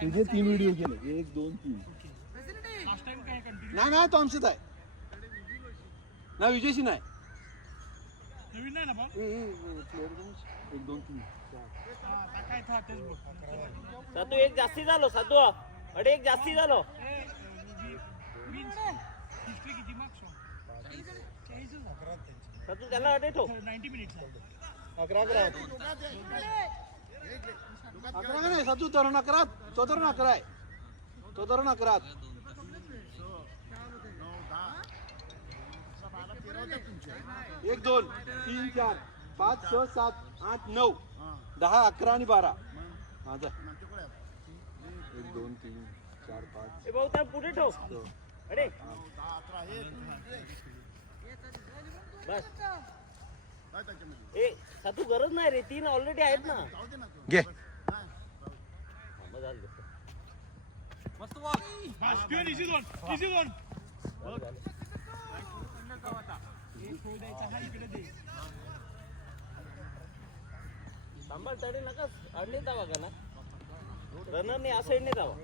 तुझे 3 व्हिडिओ केले 1 2 3 नाही नाही तो आमचंच आहे ना विजयशी नाही नवीन नाही ना भाऊ 1 2 3 काय थातेच बघ सातू एक जास्ती झालो सातू अडे एक जास्ती झालो हिस्ट्री किती मार्क्स सातू त्याला अडे ठेव 90 मिनिट्स 11 नाही सातू तरुण 11 तो तरुण 11 आहे तो तरुण 11 1 2 3 4 5 6 7 8 9 10 11 आणि 12 माझा 1 2 3 4 5 ए भाऊ त्या पुढे ठेव अरे बस ए सातू गरज नाही रे 3 ऑलरेडी आहेत ना घे मस्त बॉल बस प्युअर इझी झोन सांभाळ तडे नका अडले जावा का ना रनरने असं एडणे जावा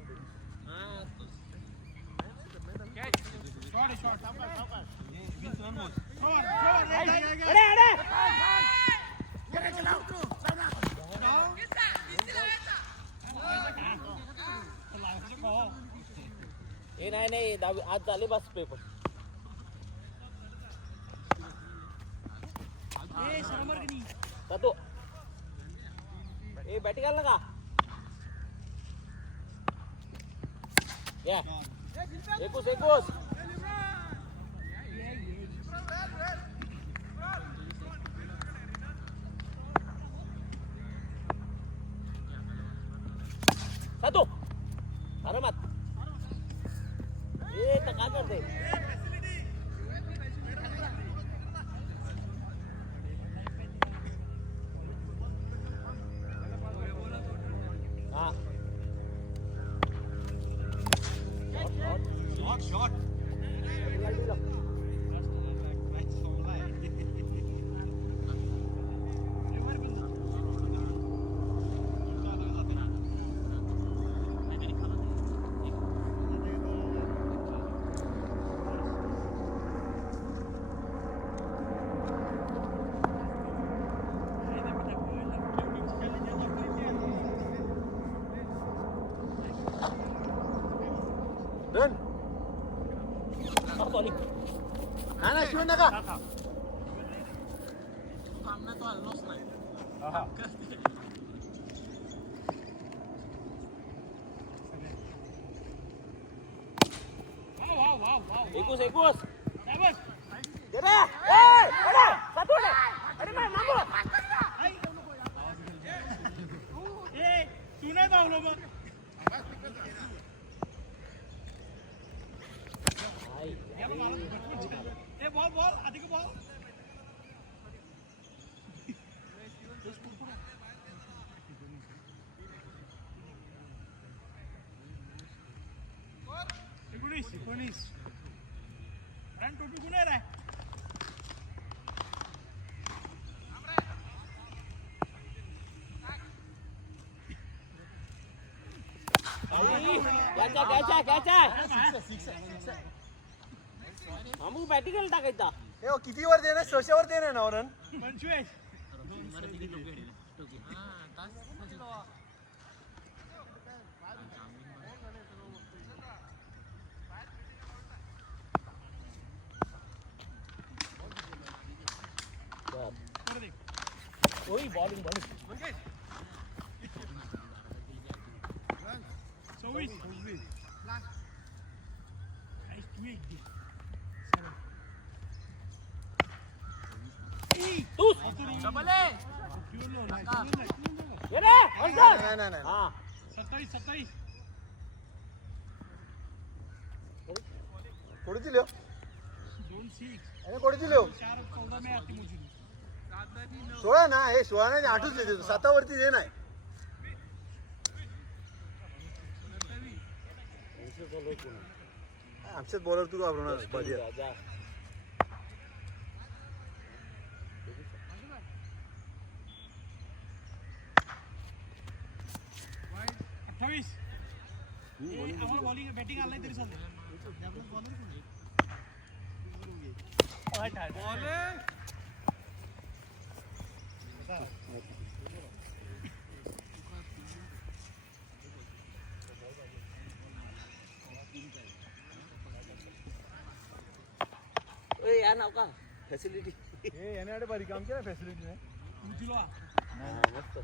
अरे अरे ए नाही आज झाले बस पेपर तो ए बॅटिंग आला का या 21 सातो अरे मत ए तर काय करते हा शॉट रन सॉरी नाही शिवण नका एकूस तू नाही धावलो मग ए बॉल आधी का बॉल एकोणीस रन टोटल कुणा आहे मामू बॅटिंग टाकायचा हे किती वर देणार 600 वर देणार ना रन 25 ओई बॉलिंग 27 कोणी दिले 2-6 कोणी दिले 14 मे आती मुझे 16 ना हे 16 नाही 8च देतो 7 वरती दे नाही आमच्याच बॉलर तू घाबरणार बधिया 28 आम्हाला बॉलिंग बॅटिंग आलाय तरी चालते या नाव का फॅसिलिटी येण्याकडे बरी काम केलं फॅसिलिटी नाही मस्त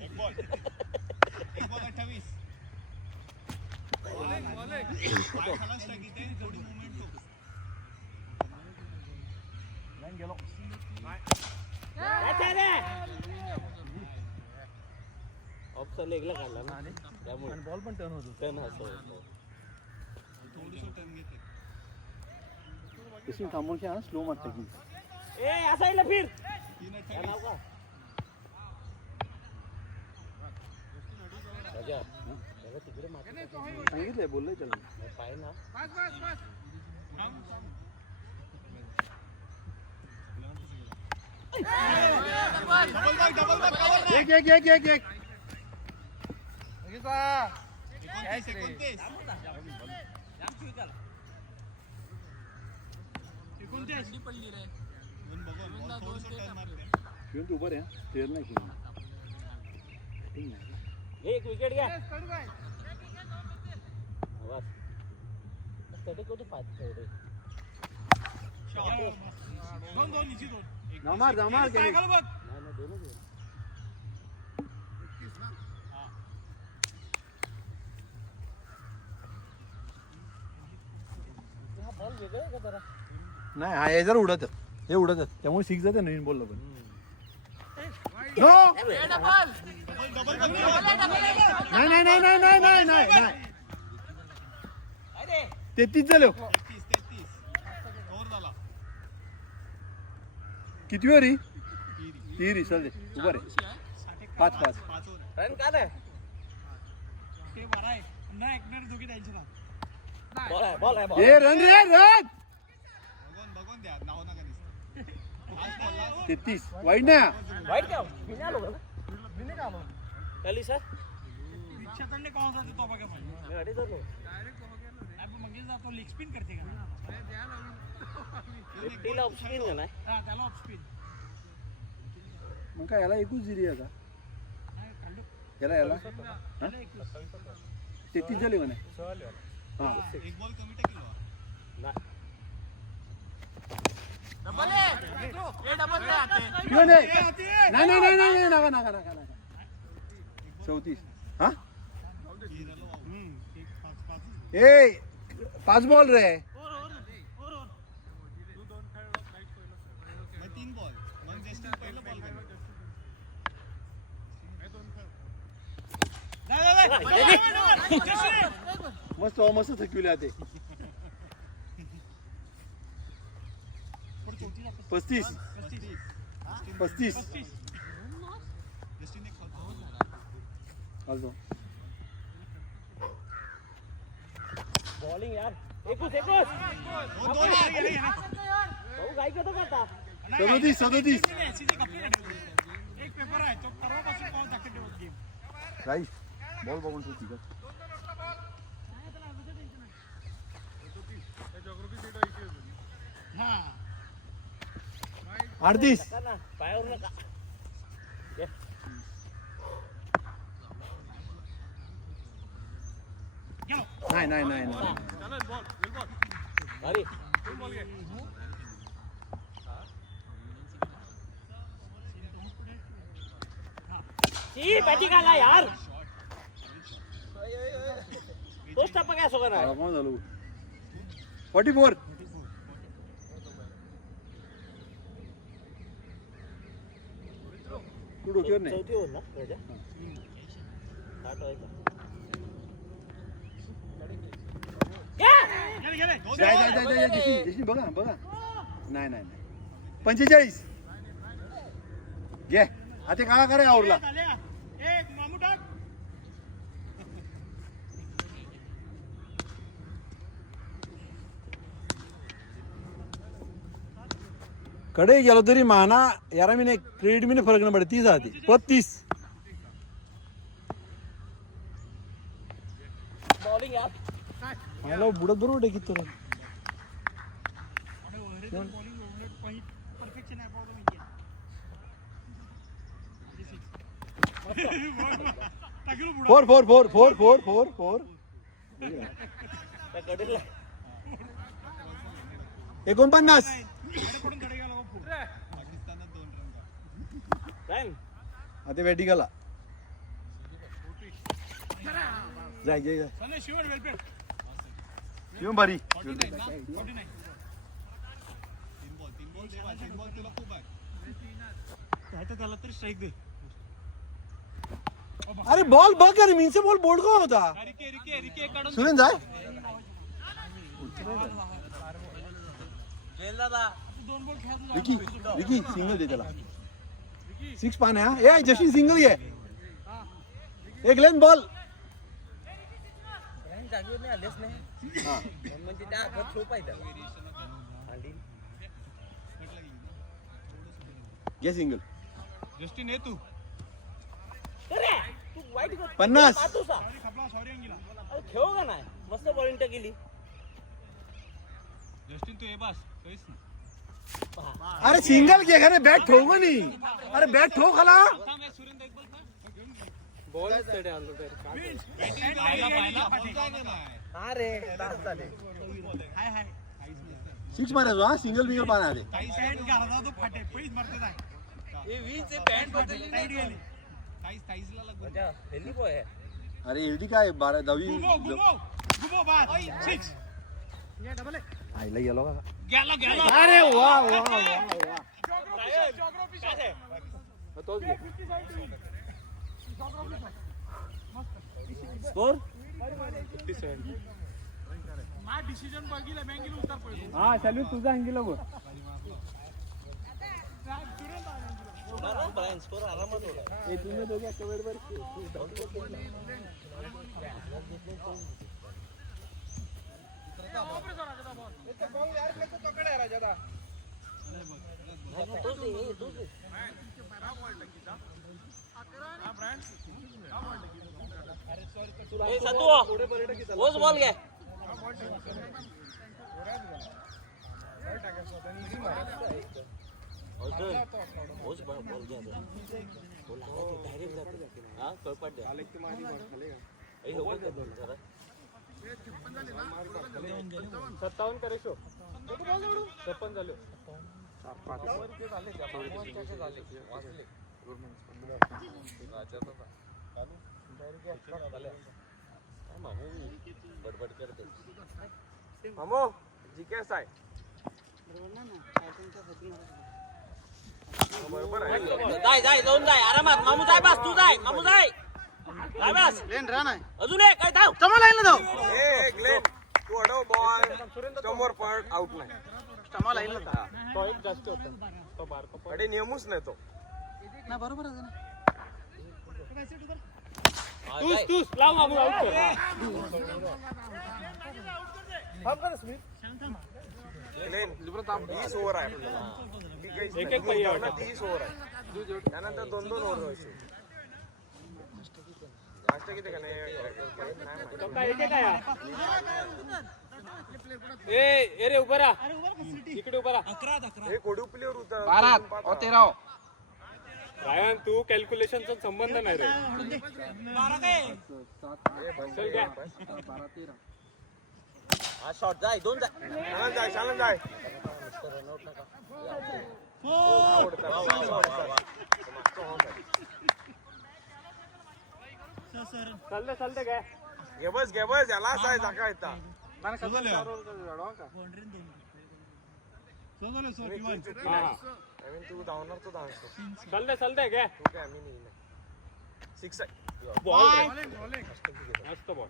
एक बॉल 28 थोडी मुवमेंट गेलो ऑफचा लेगला काढला ना त्यामुळे बॉल पण टर्न होतो टर्न असं थोडंसं टर्न घेते इसमें थांबून खेळा स्लो मारते की ए असायला फिर या नाव का राजा त्याला तिकडे मागे सांगितलंय बोललंय त्याला पाय ना एक एक एक एक एक 29 पडली रे घेऊन तू उभं रे स्टेअर नाही घेऊन एक विकेट घ्या बस तरी कोणी पाच तेवढे दोन निची दोन जमार जमार काय बघ नाही ना दोनच आहे. हा बॉल वेगळा आहे का जरा नाही हा हे जर उडत हे उडत त्यामुळे सिक्स जाते नवीन बोललो पण नो नाही नाही नाही नाही नाही नाही नाही नाही 33 झाले हो. 33 ओव्हर झाला किती वेळ री तिरी चल दे उभं रे 5 5 5 ओव्हर रन का नाही ते बरा आहे पुन्हा ऐकणार दोघी टेन्शन बॉल आहे बॉल आहे बॉल ए रन रे रन बघून द्या नाव नका दिसतं 33 वाईट ना वाईट क्या बिना आलो का कली सर रिक्षा चढले कॉल जाते तो बघा पण मी गाडी धरलो मग जातो लेग स्पिन करते का फिफ्टीला ऑप्शन का नाही हा त्याला ऑफ स्पिन मग काय याला एकूच जिरी आहे का याला याला 33 झाले म्हणे हा एक बॉल कमी टाकेल क्यों नाही नाही नाही नाही नाही नका नका नका नका 34 हा ए 5 बॉल रे 3 बॉल मग जस्टिन पहिलं बॉल मस्त मस्त थकविले ते 35 35 also बॉलिंग यार एकूच भाऊ काय करतो करता 37 37 एक पेपर आहे तो परवापासून पाऊस दाखवत ठेवत गेम राईट बॉल बघून तू तिकडे हा 38 ना पायावर नका गेलो नाही नाही नाही नाही अरे बॅटिंग आला यार तोच टप्पा काय असो का नाही कोण झालो 44 तू डोक्यावर नाही चौथी होईल ना राजा 60 व्हायचा गेले जाय जाय जाय जाय जशी बघा बघा नाही नाही नाही 45 घे आता काय करे आवरला एक मामू टाक कडे गेलो तरी माना यार मी क्रेडिट मी फरक नाही पडे 30 आती 35 बॉलिंग यार मला बुडत बरोबर आहे किती परफेक्शन आहे four four four four four four four त्या कडेला 49 काय आता वेटी गेला जाय जाय जाय शिवम भारी त्याला तरी स्ट्राईक दे अरे बॉल बघ अरे मीनचे बॉल बोर्ड का होता रिके काढून सुरेन जाय जेल दादा 2 बॉल खेळतो विकी विकी सिंगल दे त्याला 6 पान आहे ए जशीन सिंगल घे एक लेन बॉल जागेवर नाही आलेच नाही हा म्हणजे त्या हातात सोप आहे त्याला अंडी घे सिंगल जस्टिन ये तू अरे तू वाईट कर 50 मातूसा सॉरी अंगिला अरे खेळू का नाही मस्त बॉलिंग केली जस्टिन तू ये बस काहीच नाही अरे सिंगल घे अरे बॅट ठोक नाही अरे बॅट ठोक खाला थांब एक सुरेंद्र एक बॉल बॉल चढे आलो पाहिला अरे तास झाले हाय हाय 6 मारायचो हा सिंगल बिंगल पान आले काही साईड घालता तो फाटे पैस मरते नाही ए 20 चे पॅन्ट बदलली साईड गेली काहीच ला लागू अच्छा हेल्दी बॉय आहे अरे एवढी काय 12 10वी घुमो बाद 6 आईला गेलो का गेला अरे वा वा वा वा जॉग्राफी तोच घे स्कोर मा डिसिजन बघितलं बँकेला उतार पडतो हा चालू तुझा अंगीला बघ बरोबर आहे स्कोर आरामात होता ए तुम्ही दोघे एका वेळेवर तोच दे तोच दे ए सतू ओस बॉल घे ओस बॉल घे बोल डायरेक्ट जाते हां कळपट दे आले की मारी मार खाले का ए हो जरा 57 करे शो 56 झाले 4-5 झाले बडबड करते मामो जी केस आहे बरोबर आहे जाय जाऊन जाय आरामात मामू जाय बस तू जाय मामू जाय जाय बस लेन रन आहे अजून एक काय धाव चमा लाईन धाव ए ग्लेन तू अडव बॉल समोर पण आउट नाही चमा लाईन होता तो एक जास्त होता तो बारका अडे नियमच नाही तो ना बरोबर आहे ना तूच लाव मामू आउट कर ग्लेन 20 ओव्हर आहे एक एक पहिया 30 ओव्हर आहे त्यानंतर 2-2 ओव्हर व्हायचे लास्ट किती का नाही एक एक आहे ए रे उभा राहा इकडे उभा राहा हे कोडी प्लेअर होता 13 रायन तू कॅल्क्युलेशनचा संबंध नाही रे चल घ्या हा शॉट जाय दोन जाय चालन जाय चालते घ्या घे बस याला असा आहे जागा येता तू धावणार तो धावतो चालते घ्या तू काय आम्ही नाही 6 आहे बॉल मस्त बॉल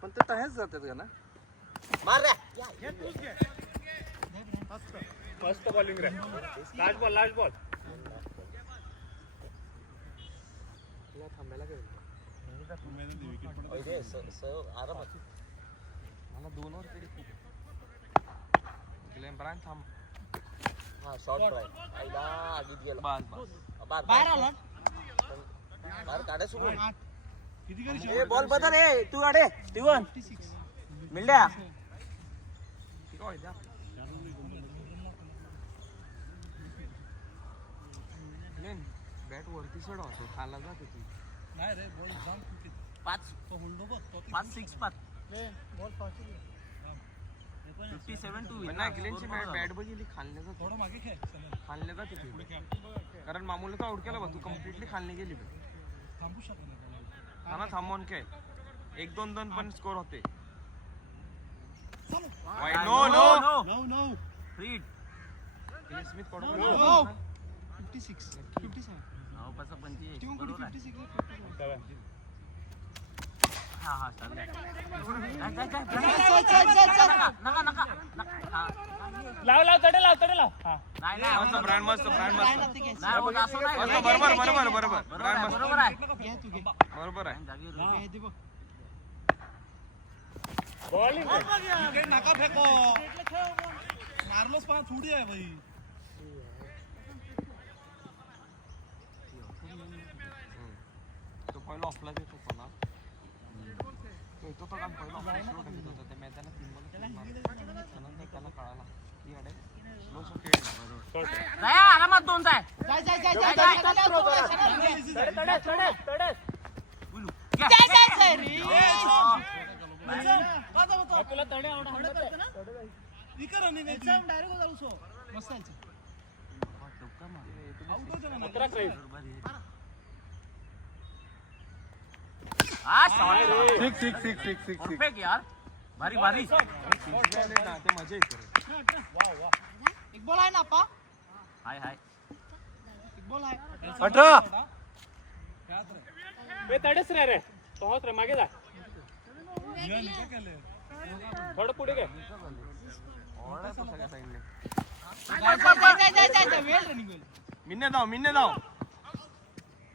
पण ते तहेच जातात का ना मार रे मस्त बॉलिंग रे लास्ट बॉल थांबायला काय ओके आरामात मला 2 ओव्हर तरी ग्लेन ब्रायन थांब हा शॉट ट्राय आईला आगीत गेला बस बाहेर आला बाहेर काढायचं कोण ए बॉल बदल ए तू अडे स्टीवन मिळल्या बॅट वरती सोड होतो खाला जाते ती नाही रे बॉल जाम चुकीत. 5 तो होल्डो बघ तो 5 6 5 बॉल फास्ट 57 टू पण नाही ग्लेनची बॅट बघितली खालने जाते थोडं मागे खेळ चला. खालने जाते ती पुढे खेळ कारण मामूला तर आउट केला बघ तू कम्प्लिटली खालने गेली बघ थांबू शकत नाही हा ना थांबवून खेळ 1-2 पण स्कोर होते no no no no no free Smith no कडून 56 57 नाव पासा 25 टीम बरोबर आहे 56 हा हा चालेल नका नका लाव तडे लाव हा नाही नाही मस्त ब्रँड मस्त नाही होत असं नाही मस्त बरोबर बरोबर बरोबर ब्रँड मस्त बरोबर आहे बरोबर आहे जागेवर विकेट नका फेको मारलोच पण थोडी आहे भाई तो पहिला ऑफला देत होता ना तो येतो तो काम पहिला ऑफला सुरू करत होता त्या मैदानात 3 बॉल त्यानंतर त्याला कळाला की अडे स्लो सो खेळ जाय आरामात दोन जाय तुला तडे विकर डायरेक्ट मस्त परफेक्ट यार भारी भारी ना ते मजा येते एक बॉल आहे ना आपा हाय हाय एक बॉल आहे 18 बे तडेच रे तो रे मागे जा थोडं पुढे घे ऑर्डर तो सगळ्या साइडने जाय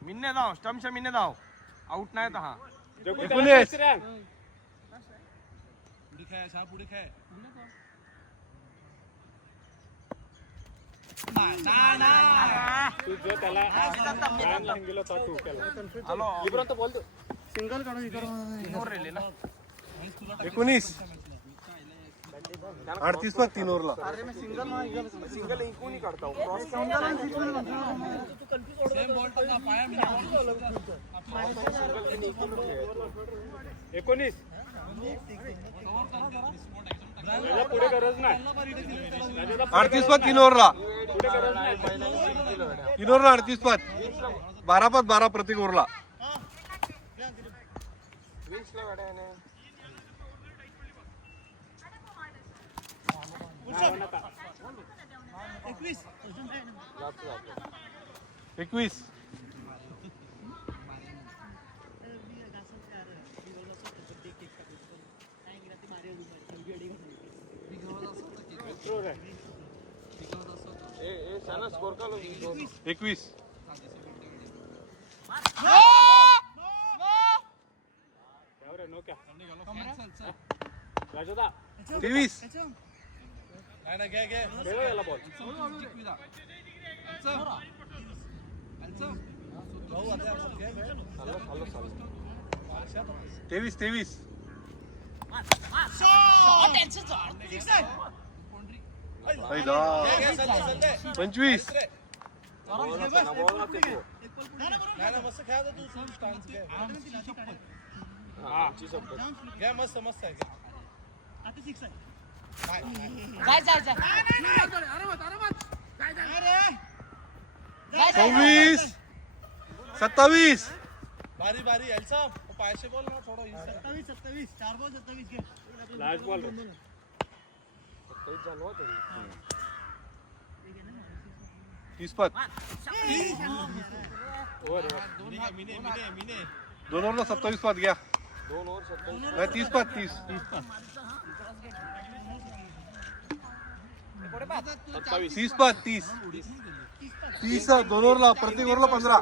मिन्ने दाव स्टम्पच्या मिन्ने दाव आउट नाही तर हा 19 पुढे खेळ पुढे खेळ तू जो त्याला गेलो तू हॅलो सिंगल काढून इग्नोर रेले ना 19 38 पर 3 ओव्हरला सिंगल इकून काढता क्रॉस सेम बॉल टाका पाया मी 19 पुढे गरज नाही 38 पर 3 ओव्हरला 3 ओव्हरला 38 पर 12 पर 12 प्रत्येक ओव्हरला विंचला गाड्याने 21 ए साना स्कोर का लो 21 23 नाही घे घे बॉल 23 25 मस्त खेळा तू स्टान्स घे घे मस्त मस्त आहे सव्वीस 27 बारी बारी यायचा पायशे बॉल ना थोडं 27 4 बॉल 27 घे लास्ट बॉल 27 झालो तरी 30 पर मिने 2 ओव्हरला 27 पर घ्या 2 ओव्हर 27 नाही 30 पर 30 30 पर 30 30 2 ओव्हरला प्रत्येक ओव्हरला 15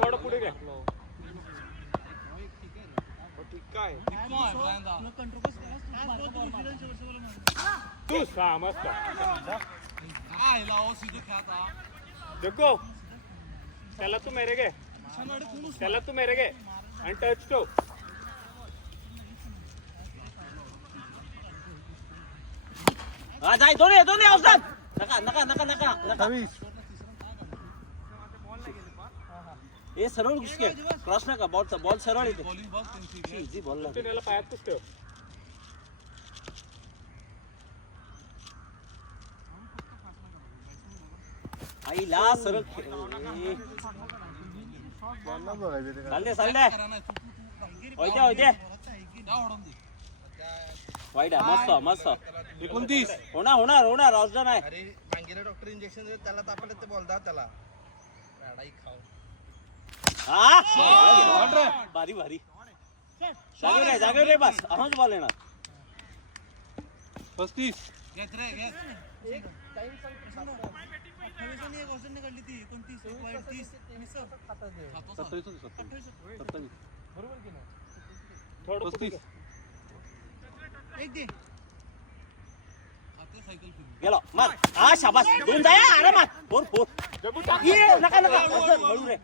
थोडं पुढे घे ठीक आहे तू मस्त देखो त्याला तू मेरे गे त्याला तू मेरे गे आणि टच ठेव हा जाय दोन्ही औषध नका हे सरळ घुसके क्रॉस नका बॉल सरळ येते इझी बॉल त्याला पायातच ठेव आईला सरळ चालते होय वाईट आहे मस्त 29 होणार राजधान आहे अरे मांगीला डॉक्टर इंजेक्शन देत त्याला तापले ते बोलतात त्याला राडाई खाऊ हा भारी जागे रे बस आहोत बॉल येणार 35 गेलो मार हा शाबास दोन जाय आरामात फोर ये नका म्हणू रे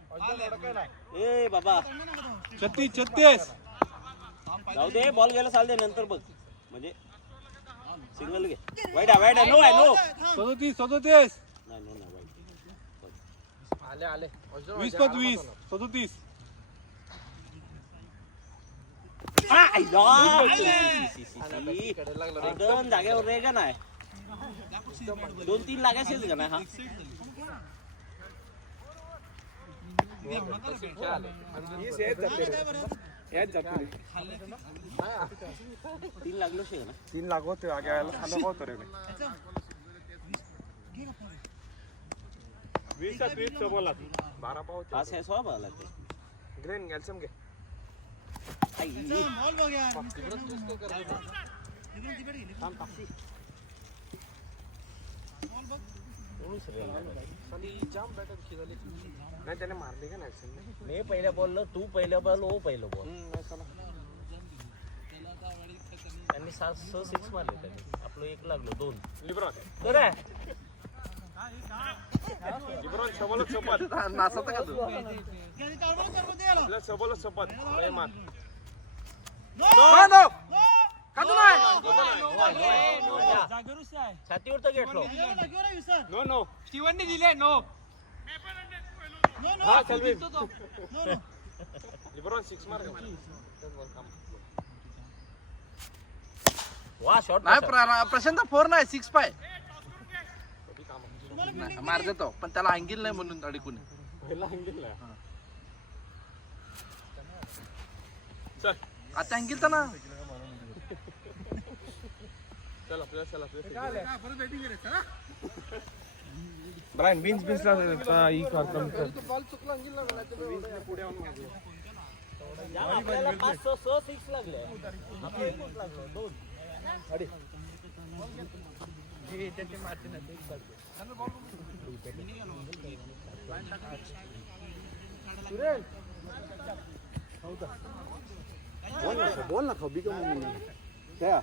ए बाबा 36 जाऊ दे बॉल गेला चालते नंतर बघ म्हणजे सिग्नल घे वाईट आहे नो 37 नाही आले 20 37 एकदम जागेवर रे का नाही 2-3 लागायचेच का नाही हा 3 लागलो शे ना 3 लाख होते आगे आला खाना होतो रे 20 बोला 12 पाव हा से सो बाला ते ग्रेन गॅल्सम घे आई नाही त्याने मारली का नाही मी पहिल्या बॉलला तू पहिल्या बॉल ओ पहिलं बॉल त्यांनी 6 मारले त्यांनी आपलं 1 लागलो 2 लिब्रॉन तर लिब्रॉन सबोलच नाचत का तू आपल्या सबोलच सपात काय मार नो काढू नाही छातीवर तर घेतलो नो स्टीवनने दिले नो हा चलविन लिब्रॉन 6 मार वा शॉट नाही प्रशांत 4 नाही 6 पाय मार देतो पण त्याला अँगल नाही म्हणून अडकून पहिला अँगल चल आता अँगल तर ना चल आपल्याला ब्रायन बिन्स ला ही कम बॉल चुकला अँगल पुढे येऊन मारला आपल्याला 5-6 लागले आपलं 1 लागलो 2 बोल ना खबी का क्या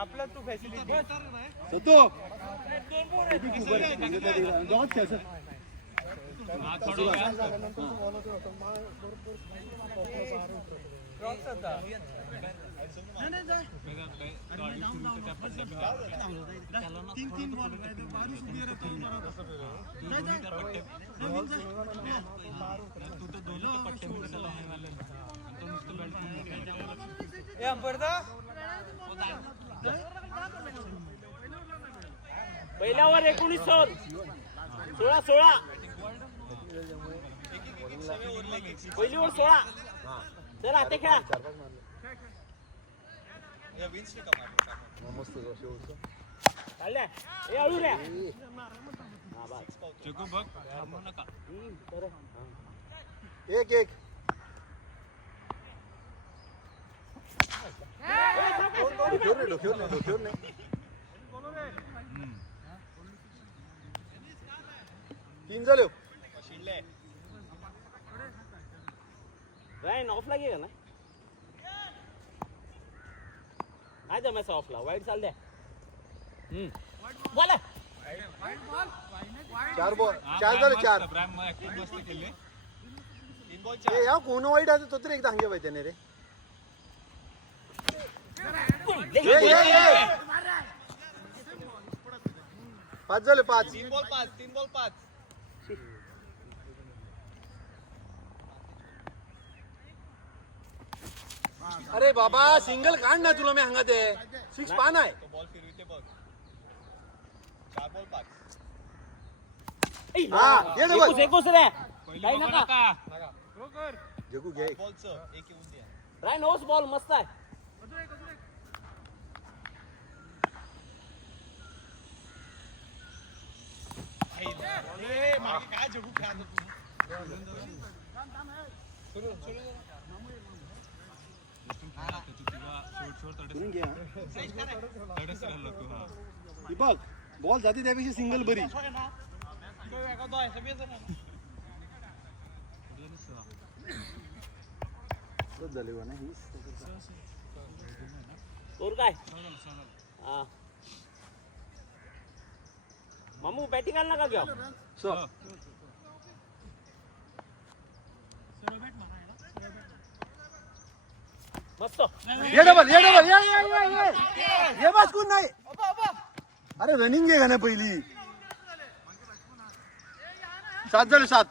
आपल्या तू फॅसिलिटी सतो पहिल्यावर 19 16 पहिलीवर 16 चल आता खेळा चालल्या ए अळू रे हा बस चकू बघ थांबू नका 1-1 डोक्यावर नाही 3 झाले रायन ऑफ लागे का ना नाही जमायचं ऑफला वाईट चाल द्या बोला 4 बॉल 4 झाले 4 ए या कोण वाईट आहे तो तरी एकदा हंगे पाहिजे ने रे ए 5 झाले 5 3 बॉल 5 अरे बाबा सिंगल काढ ना तुला मी सांगत आहे 6 पान आहे बॉल फिरविते बघ 4 बॉल 5 हा ये डबल एकूच रे काही नका जगू घे बॉलचं एक येऊन द्या राय नोस बॉल मस्त आहे मागे काय जगू खेळतो बघ बॉल जाते त्यापेक्षा सिंगल बरी झाले ना ही स्कोर काय हा मामू बॅटिंग आला नका घ्या सो मस्त ये डबल ये बस कोण नाही अरे रनिंग घे ना पहिली 7 झाले 7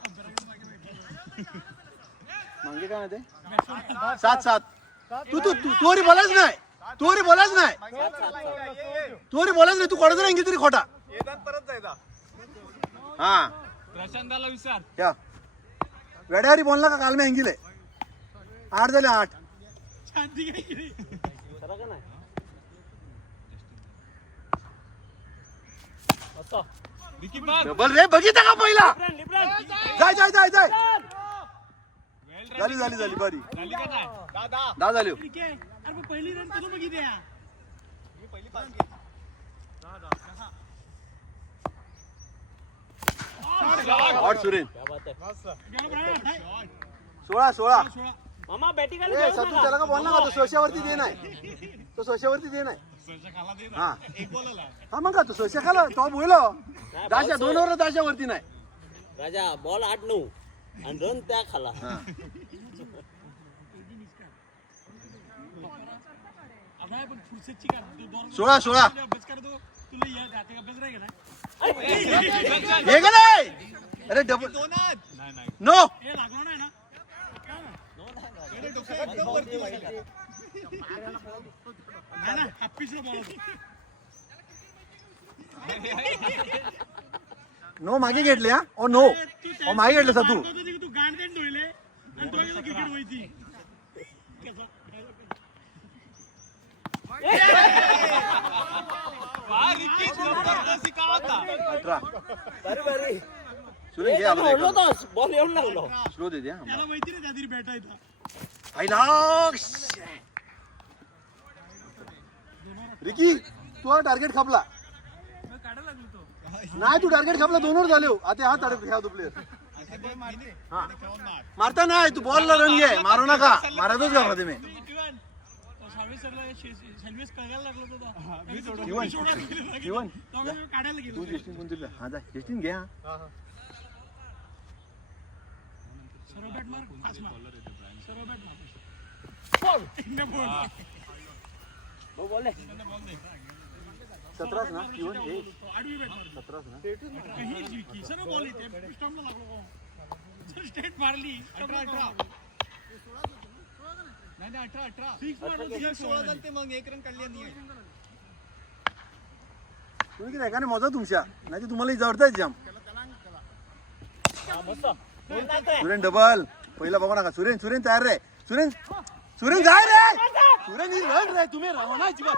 मागे काय ते 7 तू तोरी बोलायच नाही तू कोणाच नाही तू कोणाच नाही तरी खोटा परत जायचा हा प्रशांताला विचार या वेड्यावरी बोलला का काल मी हंगिले 8 झाले 8 खरं का नाही मस्त डबल रे बघितलं का पहिला लिब्रन जाय झाली बरी झाली का नाही 10 झाले पहिली रन कधी बघितल्या मी पहिली पास घेतली हॉट सुरेन क्या बात आहे 16 मामा बॅटिंग ए सतू त्याला का बोल ना तो सोशावरती दे नाही हा हा मग का तो सोशा खाला तो बोलो दाशा 2 ओव्हर दाशावरती नाही राजा बॉल 8-9 आणि रन त्या खाला हा. सोळा हे का नाही अरे डबल नो नो मागे घेतले हा ओ नो ओ मागे घेतले सतू अठरा सुरेश घे बॉल येऊन लागलो स्लो दे द्या रिकी तू हा टार्गेट खपला नाही तू टार्गेट खपला 2 ओव्हर झाले आता हा टार्गेट घ्या प्लेअर हा मारता नाही तू बॉलला रन घे मारू नका मारायचोच घाबरा तुम्ही जीवन तू जेस्टिन कोण दिलं हा जा जेस्टिन घे हा बोले 17 ना जीवन 17 ना स्टेट मारली 18 16 झालते मग 1 रन काढली नाही तुम्ही किती एकाने मोजा तुमच्या नाही तुम्हाला जवळताय जाम मस्त सुरेन डबल पहिला बघू नका सुरेन तयार रे सुरेन जाय रे सुरेन ही रन रे तुम्ही रवाना अजिबात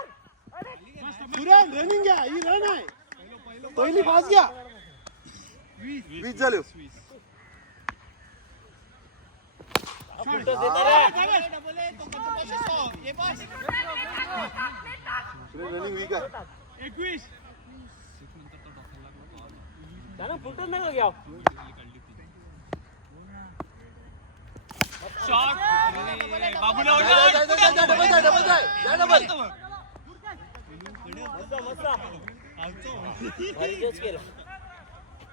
सुरेन रनिंग घ्या ही रन आहे पहिली पास घ्या 20 झाले सुरेन रनिंग वीक आहे 21 त्यानं फुटत नका घ्या शॉट बाबूला डबल भारी जोच केला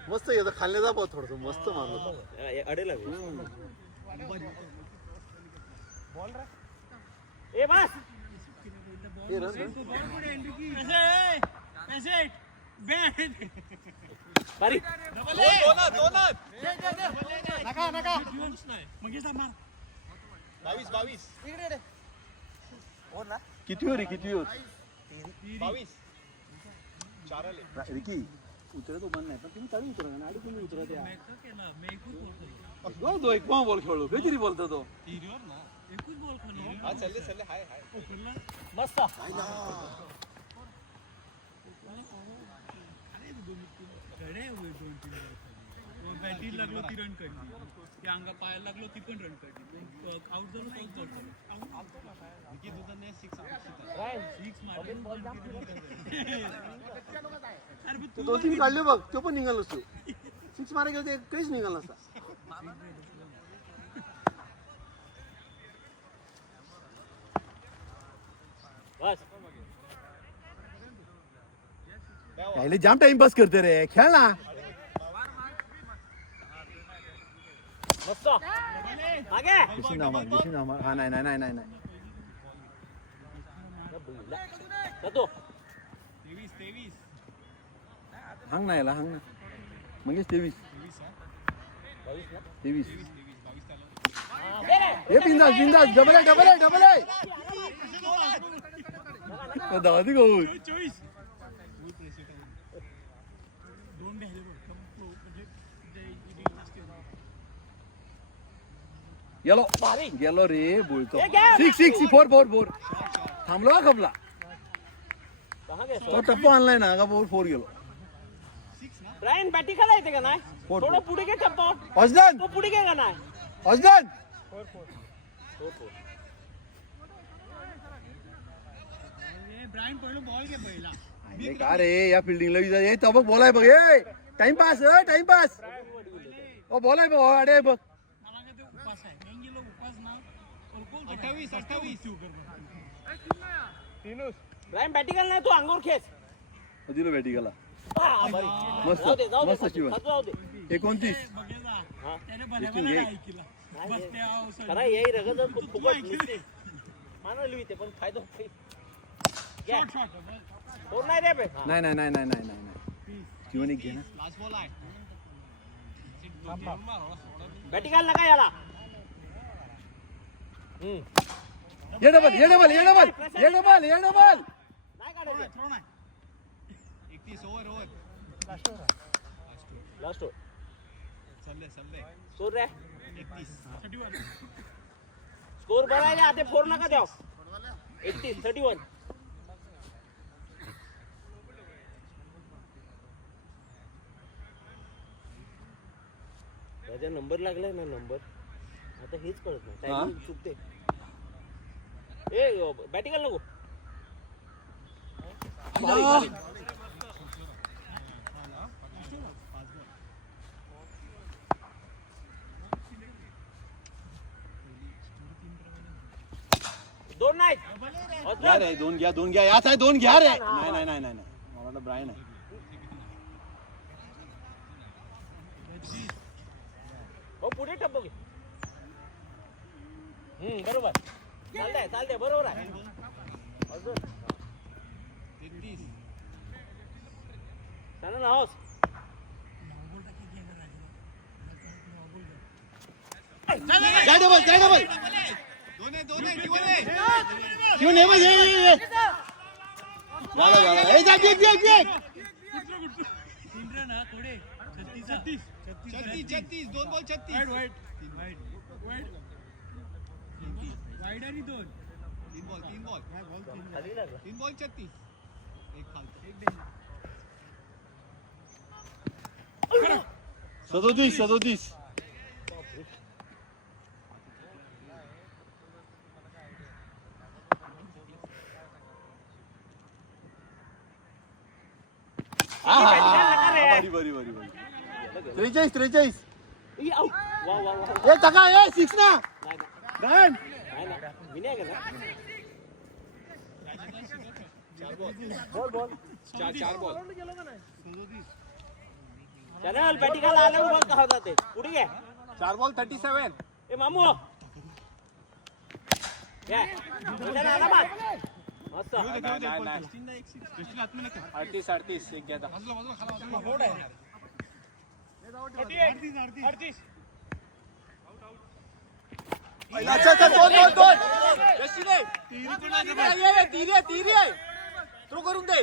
मस्त येतं खाल्ले जा पाहू थोडस मस्त मारलं अडेल हम्म. ए बस हे रन, रन. भारी किती हो रे किती हो रिकी उतरा तो बंद नाही पण तुम्ही तळी उतरा ना आडी तुम्ही उतरा त्या दो एक पाव बॉल खेळलो काहीतरी बोलतो तो मस्त बॅटीला लागलो ती रन काढली ती अंगा पायाला लागलो ती पण रन काढली आउट झालो तो दोन तीन काढले बघ तो पण निघाल नसतो सिक्स मारा गेलो ते काहीच निघाल नसता बस पहिले जाम टाइमपास करते रे खेळ ना मस्त मागे हा नाही नाही नाही नाही नाही जातो हंग नाही याला हंग नाही मंगेश 23 हे बिंदास बिंदास डबल आहे डबल आहे डबल आहे दादी गो गेलो गेलो रे बोलतो 6 4 4 4 थांबलो हा खपला तो टप्पा आणलाय ना का 4 गेलो ब्रायन बॅटिंग खायला येते का नाही थोडं पुढे घे टप्पा अजदन तो पुढे घे का नाही अजदन ब्रायन पहिलं बॉल घे पहिला का रे या फिल्डिंगला ये तो बघ बोलाय बघ ए टाइम पास ओ बोलाय बघ अडे बघ मला काय ते उपास आहे नाही गेलो उपास ना 28 ब्रायन बॅटिंग नाही तू अंगावर खेच दिलो बॅटी गेला मस्त जाऊ दे मस्त शिवन जाऊ दे 29 त्याने भल्या भल्या ऐकला बसल्या खरा येई रगत फुकट नुसते मानवली होते पण फायदा होते फोर नाही रे बे नाही नाही नाही नाही नाही नाही जीवन एक घे ना बॅटिंग आला नका याला ये डबल नाही काढायचं लास्ट स्कोर रे स्कोर बघायला आता 4 नका द्या 31 त्याचा नंबर लागलाय ना नंबर आता हेच कळत नाही टायमिंग चुकते ए बॅटिंग नको दोन नाही घ्या रे दोन घ्या याच आहे दोन घ्या रे नाही नाही नाही नाही मला वाटलं ब्रायन आहे हो पुढे टप्पो घे बरोबर चालतंय बरोबर आहे अजून सांगा ना हौस काय डबल क्यों नहीं बजे झालं ए जा बिग ना थोडे 36 दोन बॉल 36 वाईड आणि दोन तीन बॉल खाली लागला 3 बॉल 36 एक फालतू 37 बरी 43 ए टका ए 6 ना नाही विनय का चार बॉल चल बॅटिंगला आलं बघ का होता ते पुढे घे 4 बॉल 37. ए मामू घे तुझ्या आला बघ मस्त 38 एक घ्या आता. 38. अच्छा दोन तीन आहे थ्रो करून दे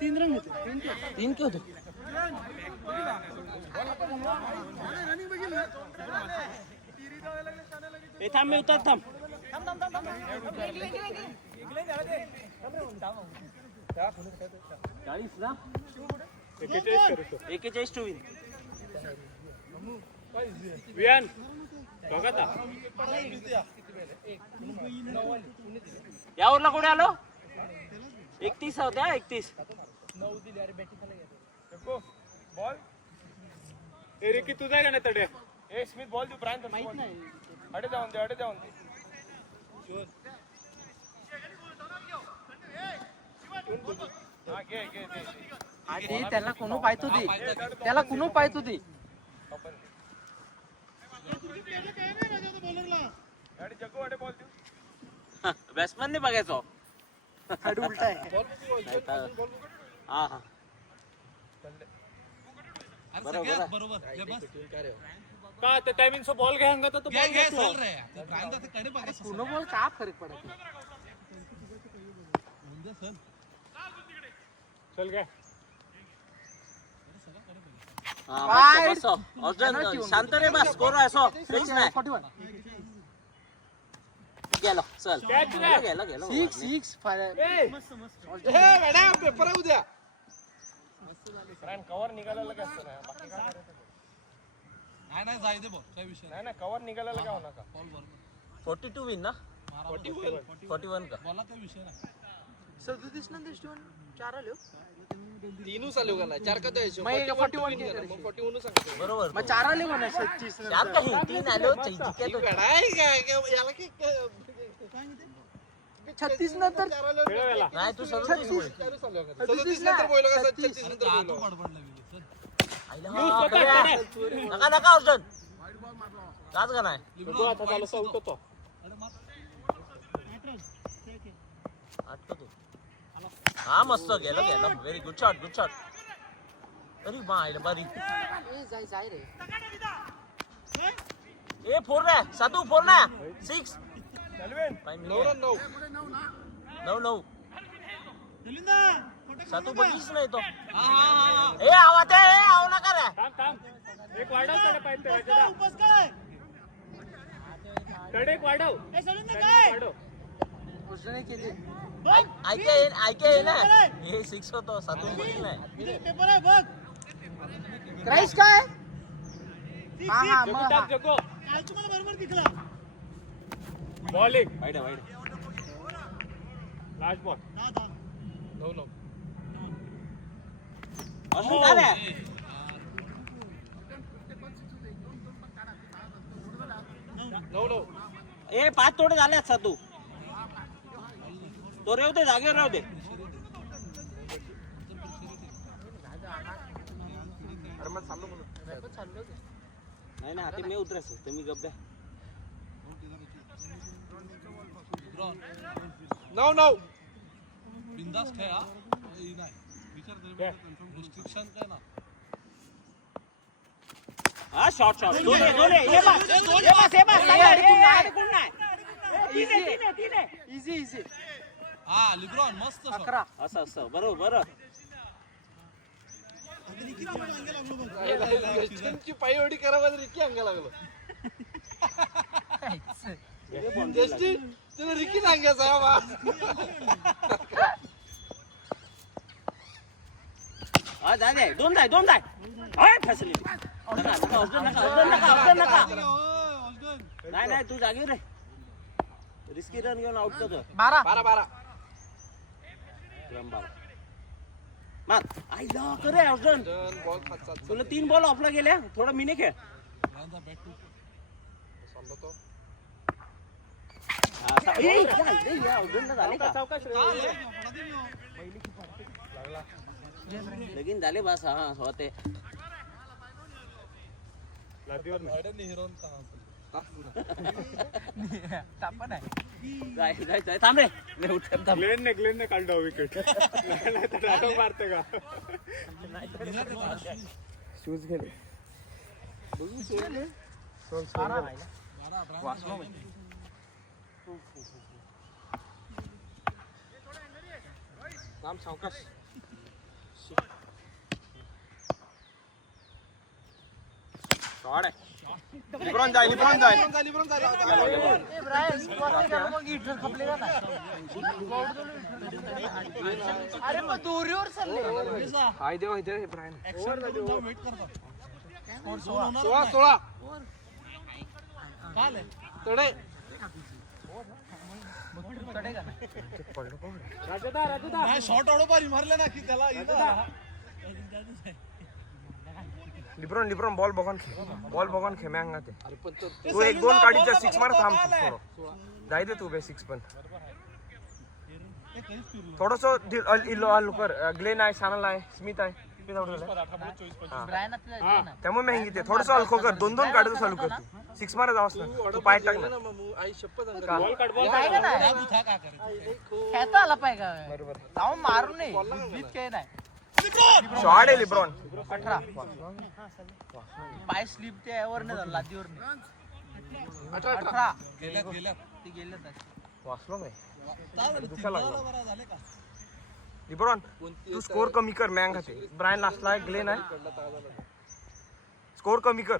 तीन क्यों होतो ए थांब मी उतर थांब 40 ना 41 टू विन वियान बघा आता. यावरला कुठे आलो 31 होत्या 31 बॉल ए रिकी तुझा आहे का नाही तडे ए स्मिथ बॉल देऊ ब्रायन माहित नाही अडे जाऊन दे हा घे आधी त्याला कोण पाहत होती अडे जग्गू अडे बॉल देऊ बॅट्समन ने बघायचो उलटा आहे हा हा बरोबर का ते टायमिंग बॉल घ्या अंगात तो बॉल घेतला पूर्ण बॉल का फरक पडत चल घ्या शांत रे बस स्कोर आहे सो काहीच नाही 41 गेलो चल Catch रे. गेलो 6 पेपर आहे उद्या ब्रायन कव्हर निघालेला काय असतं ना बाकी काय करायचं? नाही जाय दे बॉल काय विषय नाही कव्हर निघालेला काय होणार का बॉल बरोबर 42 विन ना 41 का बॉला काही विषय नाही 37 नंतर 4 आले तीनू चालू का चार का द्यायचे मग 41 केलं 41 सांगतो बरोबर मग 4 आले म्हणा 36 चार काही तीन आलो जिंकत याला की 36 नंतर खेळवायला नाही तू 37 मुळे 37 नंतर बोललो का 36 नंतर आता बोललो बडबडला गेली चल नका अर्जुन काच का नाही तो आता चालू सौतो तो अरे मार आटतो तू हा मस्त गेलो व्हेरी गुड शॉट अरे बाय बारी जाय रे ए फोर रे सातू फोर ना 6 चलवेन 9 सातू बघीच नाही तो हा ए आवाज आहे आव नका रे थांब एक वाढव तडे पाहिजे तडे एक वाढव वाढव उसने केली ऐके ना हे 6 होतो सातू बघीच नाही क्राइस काय हा जगो मग टाक जगो बॉलिंग वाईड लास्ट बॉल अजून काय रे ए 5 तोडे झाले आहेत सातू तो रेव दे जागेवर राहू दे नाही ना आता मी उतरायचं तुम्ही गप द्या बिंदास खेळ हा नाही विचार रिस्ट्रिक्शन काय ना हा शॉट दोन्ही ये बस इझी हा लिब्रॉन मस्त shot. 11 असं बरोबर वेस्टर्नची पायवडी करायला रिकी अंगा लागलो जस्टिन तुला रिकी सांगायचा आहे बा हा जाय दोन जाय हाय फॅसिलिटी नका ओय, ऑस्डन. नाही तू जागी रे रिस्की रन घेऊन आउट करतो 12 मार आई ला करे अर्जुन बॉल खात तुला 3 बॉल ऑफला गेल्या थोडा मिने खेळ लगीन झाले बस हा होते जाय थांब रे मी उठत थांब ग्लेनने काढलं विकेट नाही तर डायरेक्ट मारते का शूज गेले नाम सावकाश शॉट आहे लिब्रॉन जाय अरे मग दोरीवर चालले हाय देव इथे ब्रायन 16 तडे लिब्रॉन बॉल बघून खे मँगा ते तू 1-2 काढीचा 6 मार थांब थोडं जाय दे तू बे 6 पण थोडस कर ग्लेन आहे शानल आहे स्मिथ आहे त्यामुळे महंगी ते थोडस हलको कर 2-2 काढायचं चालू कर तू 6 मारा जावस ना तू पाय टाक ना खेळता आला पाहिजे बरोबर जाऊन मारू नये बीत काय नाही शॉट आहे लिब्रॉन 18 पाय स्लिप ते वर नाही झालं लादीवर नाही 18 ते गेलं वाचलो नाही दुखा लागला लिब्रॉन तू स्कोर कमी कर मँग खाते ब्रायन लास्टला आहे ग्लेन आहे स्कोर कमी कर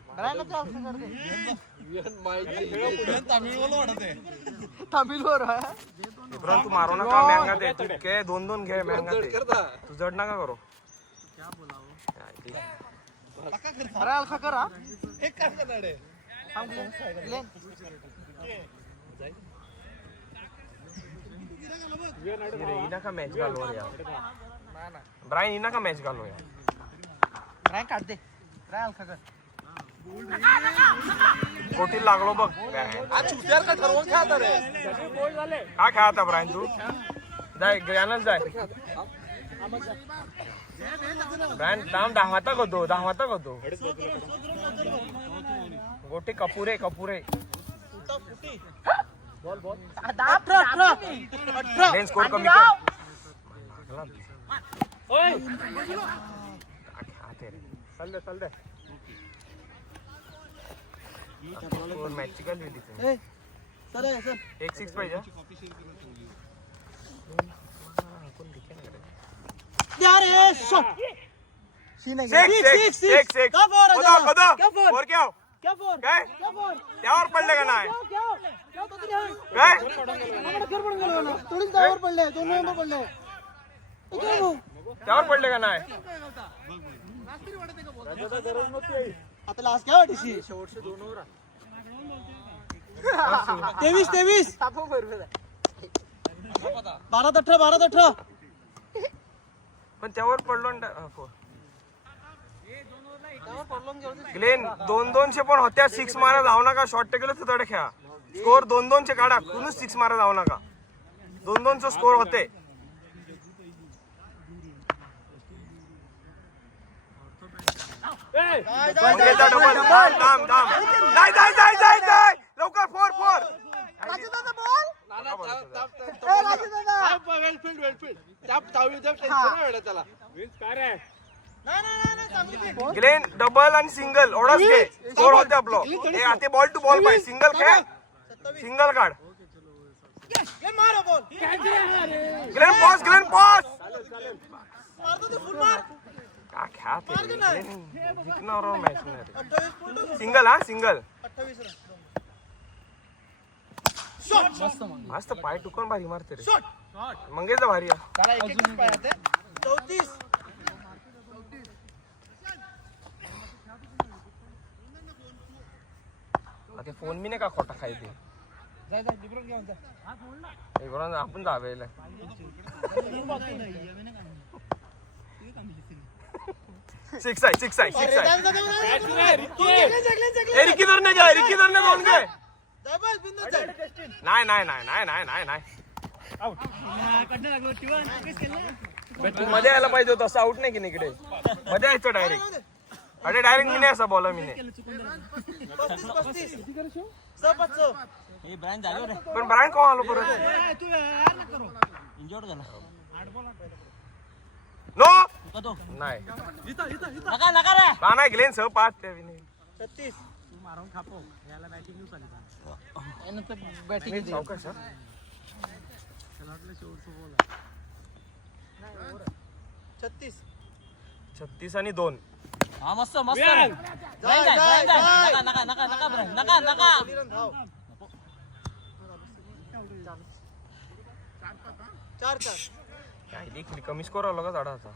तमिळवर लिब्रॉन तू मारो नका मँग खाते तू घे 2-2 घे मँग खाते तू जड नका करो अरे अलखा कर हा एक काम करणार इना का मॅच घालव यार ब्रायन इना का मॅच घालव यार रँक काढ दे रँक अलखा कर कोटी लागलो बघ काय खेळता ब्रायन तू जाय ग्रॅनच जाय ब्रायन दाम धावता होतो गोटे कपुरे लेन स्कोर कमी कर चल दे मॅच ची गल्ली तिथे 1-6 पाहिजे त्यावर पडले का नाही काय त्यावर पडले का नाही आता लास्ट काय वाटशी 23 12-18 पण त्यावर पडलो ग्लेन 2-2 पण होत्या 6 मारा जाऊ नका शॉर्ट टेकलं तर तडे खेळा स्कोर 2-2 काढा कुणीच 6 मारा जाऊ नका 2-2 स्कोर होते डबल दाम जाय लवकर 4 ग्लेन डबल आणि सिंगल एवढाच घे स्कोर होते आपलं आता बॉल टू बॉल पाहिजे सिंगल खेळ सिंगल काढ ग्लेन पॉज का खेळते जिंकणार मॅच सिंगल हा सिंगल मस्त पाय टुकून भारी मारते रे मंगेचा भारी फोन मी नाही का खोटा खायते आपण जावेल सिक्स आहे रिकी धरणे घ्या रिकी धरणे दोन घे नाही तू मध्ये यायला पाहिजे होतं असं आउट नाही की इकडे मध्ये यायचं डायरेक्ट अरे डायरेक्ट मी नाही असा बॉलर मी नाही पण ब्रायन कोण आलो परत इंजोर्ड झाला नो नाही नाही ग्लेन सह पाच त्या विने 36 मारून खापो याला बॅटिंग न्यूज आली नंतर बॅटिंग सावकाश 36 आणि 2 हा मस्त नका काय देखील कमी स्कोर आला का झाडाचा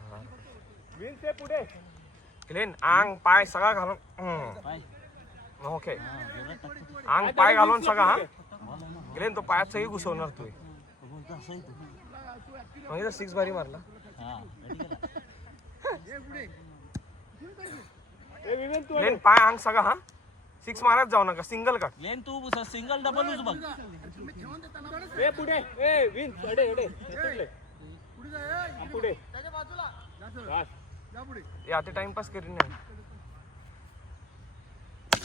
ग्लेन आंग पाय सगळा घालून ओके आंग पाय घालून सगळा हा ग्लेन तो पायात सगळी घुसवणार तू म्हणजे 6 बारी मारला लेन पाय अंग सगळा हा 6 मारत जाऊ नका सिंगल काढ लेन तू सिंगल डबल बघ पुढे पुढे आता टाइमपास करीन नाही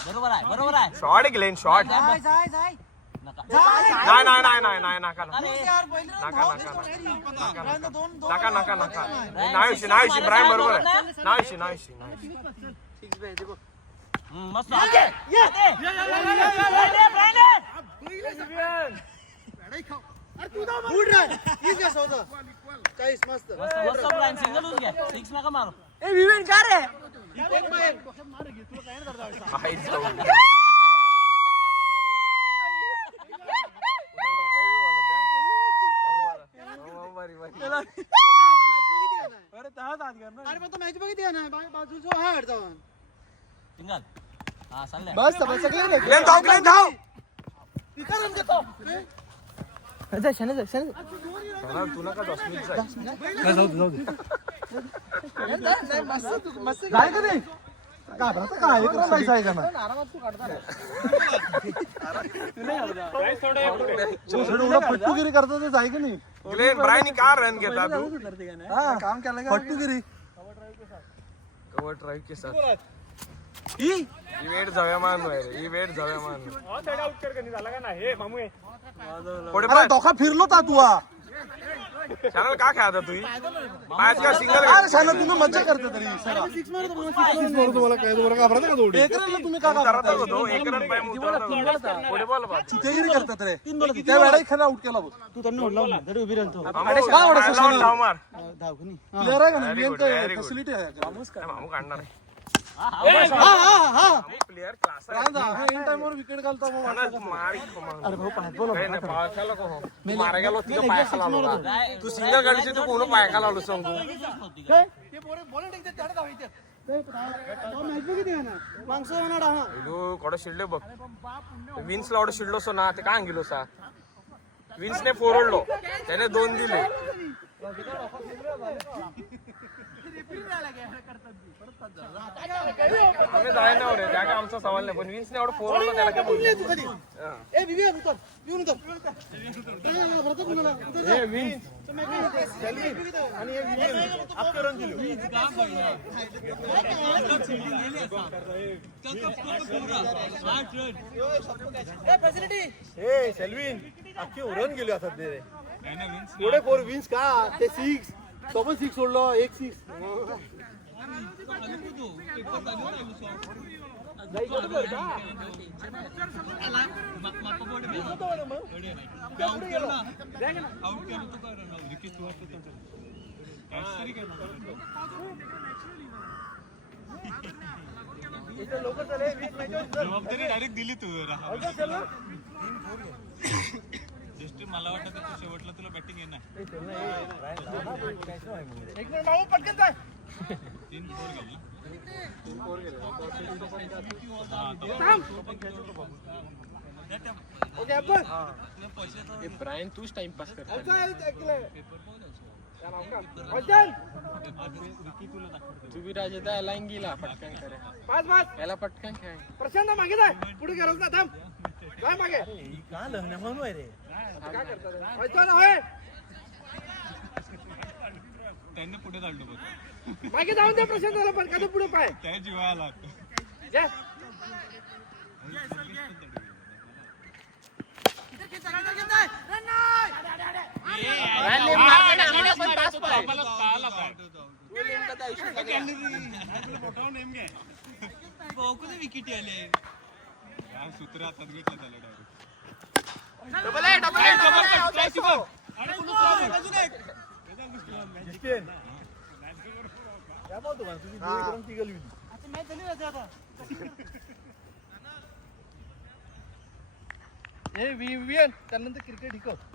बरोबर आहे शॉर्ट ग्लेन शॉर्ट नाही ब्रायन बरोबर आहे नाही मस्त सिंगल घ्या 6 नका मारो सिंगल हा चाललंय तुला का फट्टूगिरी करतो तर जाय की नाही ब्रायन का रन घेता तू काम केलं फट्टूगिरी कवर ड्राइव के साथ ही वेट जाव्या मान आउट कर झाला का नाही हे मामू पुढे अरे धोका फिरलो ता तू चॅनल का खेळता तू पाच का सिंगल चॅनल तुम्ही मज्जा करता तरी तुम्हाला काय तुम्हाला घाबरता का थोडी तुम्ही का करत होतो एक रन पाय पुढे बॉल बा चुतेगिरी करतात रे त्या वेळा एखादा आउट केला तू त्यांना ओढला ना तरी उभी राहतो धाव मार धावखनी प्लेअर आहे का नाही फॅसिलिटी आहे मामू काढणार आहे प्लेअर क्लास इन टाइमवर विकेट घालता अरे भाऊ पाय बोलो मारा गेलो तिथं पाय खाला तू सिंगल गाडीचे तू कोण पाय खाला आलो सांगू कोड शिडले बघ विन्सला ऑर्डर शिडलो सो ना ते काय गेलो सा विन्सने 4 ओढलो त्याने 2 दिले आम्ही जायना रे त्या काय आमचा सवाल नाही पण विन्सने एवढं 4 ओढलो त्याला काय बोलतो सेल्विन अख्खी उडून गेली आता ते पुढे 4 विन्स का ते 6 तो पण 6 सोडलो 1 6 जबाबदारी डायरेक्ट दिली तू जस्ट मला वाटतं शेवटला तुला बॅटिंग येणार एक मिनिट भाऊ पटकन जा 3-4 गेले ब्रायन तूच टाइमपास कर तू बी राजा त्या लाईन गेला पटकन करे याला पटकन खेळ प्रशांत मागे जाय पुढे गेलो ना थांब काय मागे का लग्न म्हणू रे काय करतो होय त्यांनी पुढे चालतो बघ मागे जाऊन दे प्रशांतला पण का पुढे पाय त्या जीवाला जा विकेट आले सूत्र हातात घेतलं त्याला त्यानंतर क्रिकेट शिकव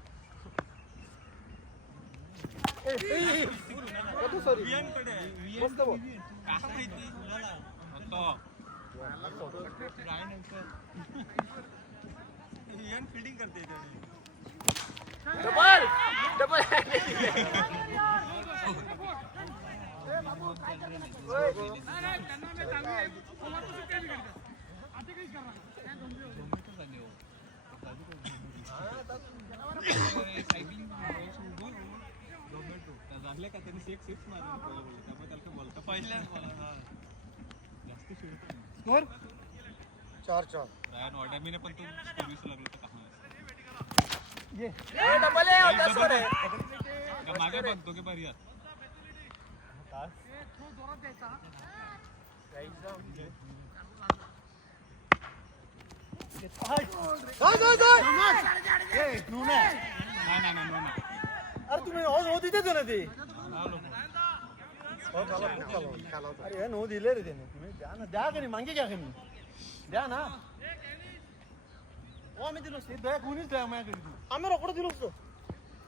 फिल्डिंग करते डबल डबल झाले का त्यांनी सिक्स मारले त्यामुळे त्याला बोलता पहिल्या स्कोर 4-4 रायन ऑर्डमीने पण तो सर्व्हिस लागलो तर डबल आहे होता स्कोर आहे का मागे बघतो की बरी अरे तुम्ही हो तिथेच ना ते अरे नो दिले रे त्याने तुम्ही द्या ना द्या का नाही मागे घ्या का नाही द्या ना हो आम्ही दिलो दया कोणीच द्या माझ्याकडे आम्ही रोकडं दिलो असतो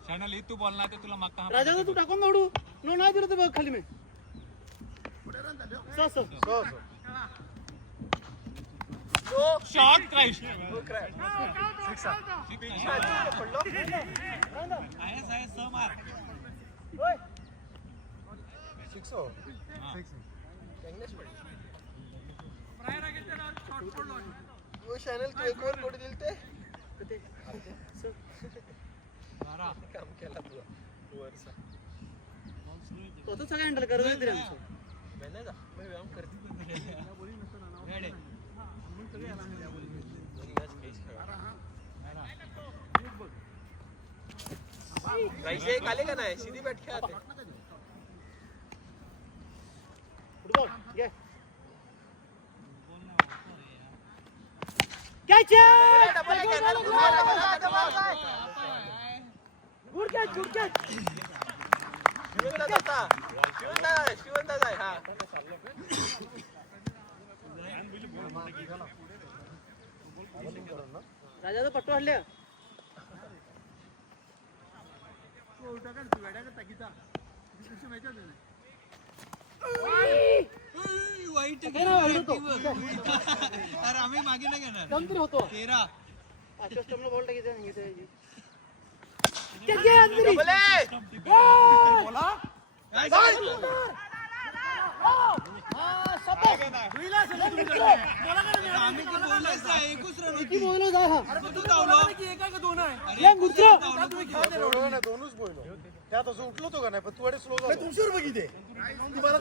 शाणाली तू बोलणार तर तुला मागता राजा तू टाकून दौडू नो नाही दिलं तर बघ खाली मी शॉट क्राइस्ट चॅनल तू एक वर कोड दिल ते तो सगळं हँडल करत होते रे आमचं आले का नाही सीधी बॅट खेळते शिवंत आहे हा राजा तो पट्टू हल्ल्या अरे आम्ही मागे नाही घेणार कमतरी होतो 13 कस्टमला बॉल टाकायचं सांगितलं दोनच बोललो त्यात असं उठलो तो का नाही पण तू अडे स्लो झाला तुमच्यावर बघिते तुम्हाला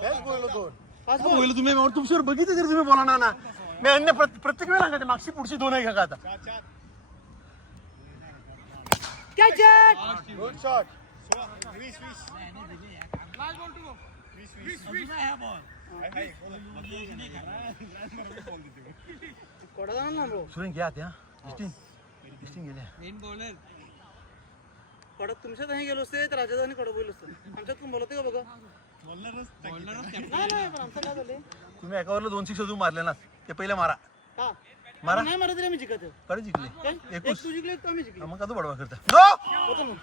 काही बोललो तुम्ही तुमच्यावर बघितलं तरी तुम्ही बोला ना मी अन्य प्रत्येक वेळेला सांगते मागची पुढची दोन आहे का आता गुड शॉट सुरेन घ्या त्या कडक तुमच्यात नाही गेलो असते तर राजादानी कडक बोललो असतं आमच्यात कोण बोलते का बघा नाही पण आमचं काय झालं तुम्ही एकावरला 2 6 अजून मारले ना ते पहिले मारा हा मारा नाही मारत रे मी जिंकत कडे जिंकले एक तू जिंकले एक आम्ही जिंकले मग का तू बडवा करता होतं ना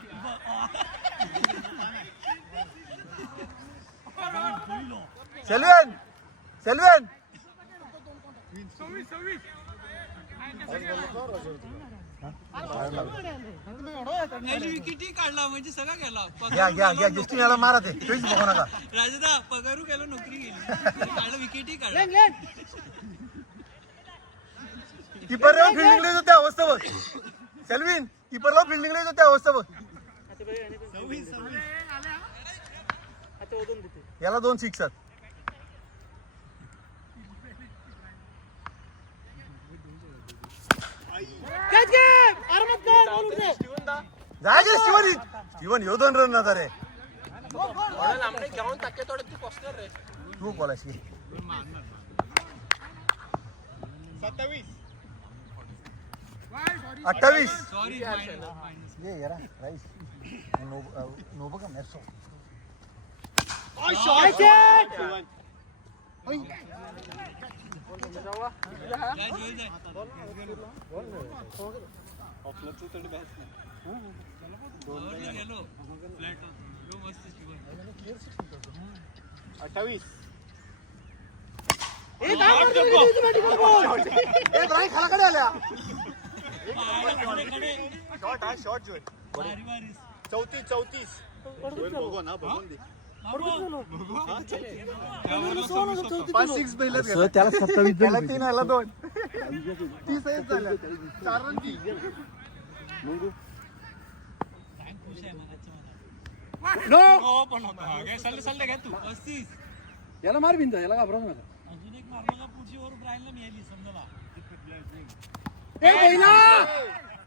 सेल्वेन सेल्वेन विकेटही काढला म्हणजे सगळा गेला. घ्या जस्टिन याला मारा ते काहीच बघू नका. राजदा पगारू गेलो, नोकरी गेली, काढलं विकेटही काढला. कीपरला फिल्डिंग लय त्या अवस्था बघ. सेल्विन कीपरला फिल्डिंग लय त्या अवस्था बघ. याला 2 6 जाय गे स्टीवन ह्यो 2 रन नव्हता रे. तू बोलायस की 28 सॉरी ये यार राइस नो बघा मॅच गेलो फ्लॅट 28 खालाकडे आल्या. शॉट हा शॉट जो 34 बघू ना बघून दे 5-6 बैल त्याला 27 त्याला 3 आला 2 30 झालं 4 रन की पण होता सल्ले घ्या तू 35. याला मार बिंदा याला घाबरवू नका. अजून एक मारला पुढची ओव्हर ब्रायनला मिळाली समजा. ए बैला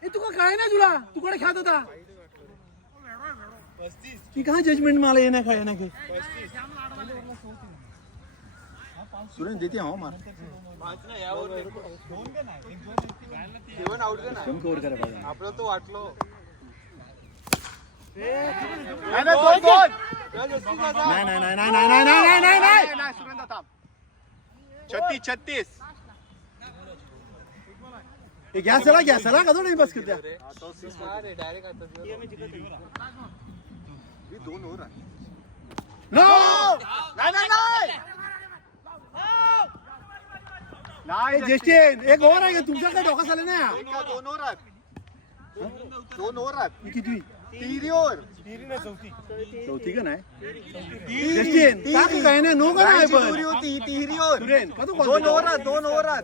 ए तुका काय नाही तुला तुकडे खात होता की कहा जजमेंट मला ये नाही काय नाही सुरेश देते हा मार आपलं तो वाटलो नाही सुरेंद्र थांब 36 घ्यासला का नाही बस करत्या नाही जस्टिन एक ओव्हर आहे का तुमच्याकडे डोका झालं नाही 2 ओव्हरात किती तिरी ओव्हर चौथी का नाही जस्टिन काय नाही नो का नाही पण होती तिरी ओव्हर सुरेन 2 ओव्हरात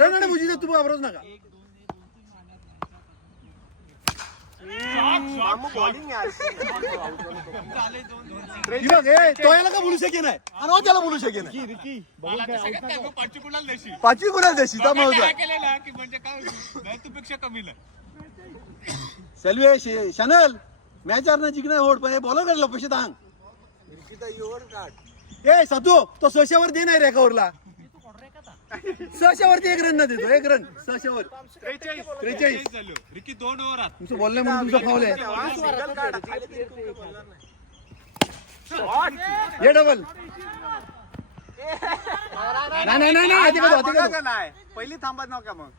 रन बुजी तू घाबरच नका तो याला का बोलू शके नाही आणि त्याला बोलू शके नाही पाचवी कुणाला देशी सेल्वे शनल मॅच आर जिंकणार होड पण बॉलर काढला पैसे सांग ए सतू तो 600 वर दे नाही रे कवरला 600 वरती 1 रन न देतो 1 रन 600 वर 43 रिकी 2 ओव्हरात तुमचं बोलले म्हणून तुमचं फावले हे डबल नाही पहिली थांबत नका मग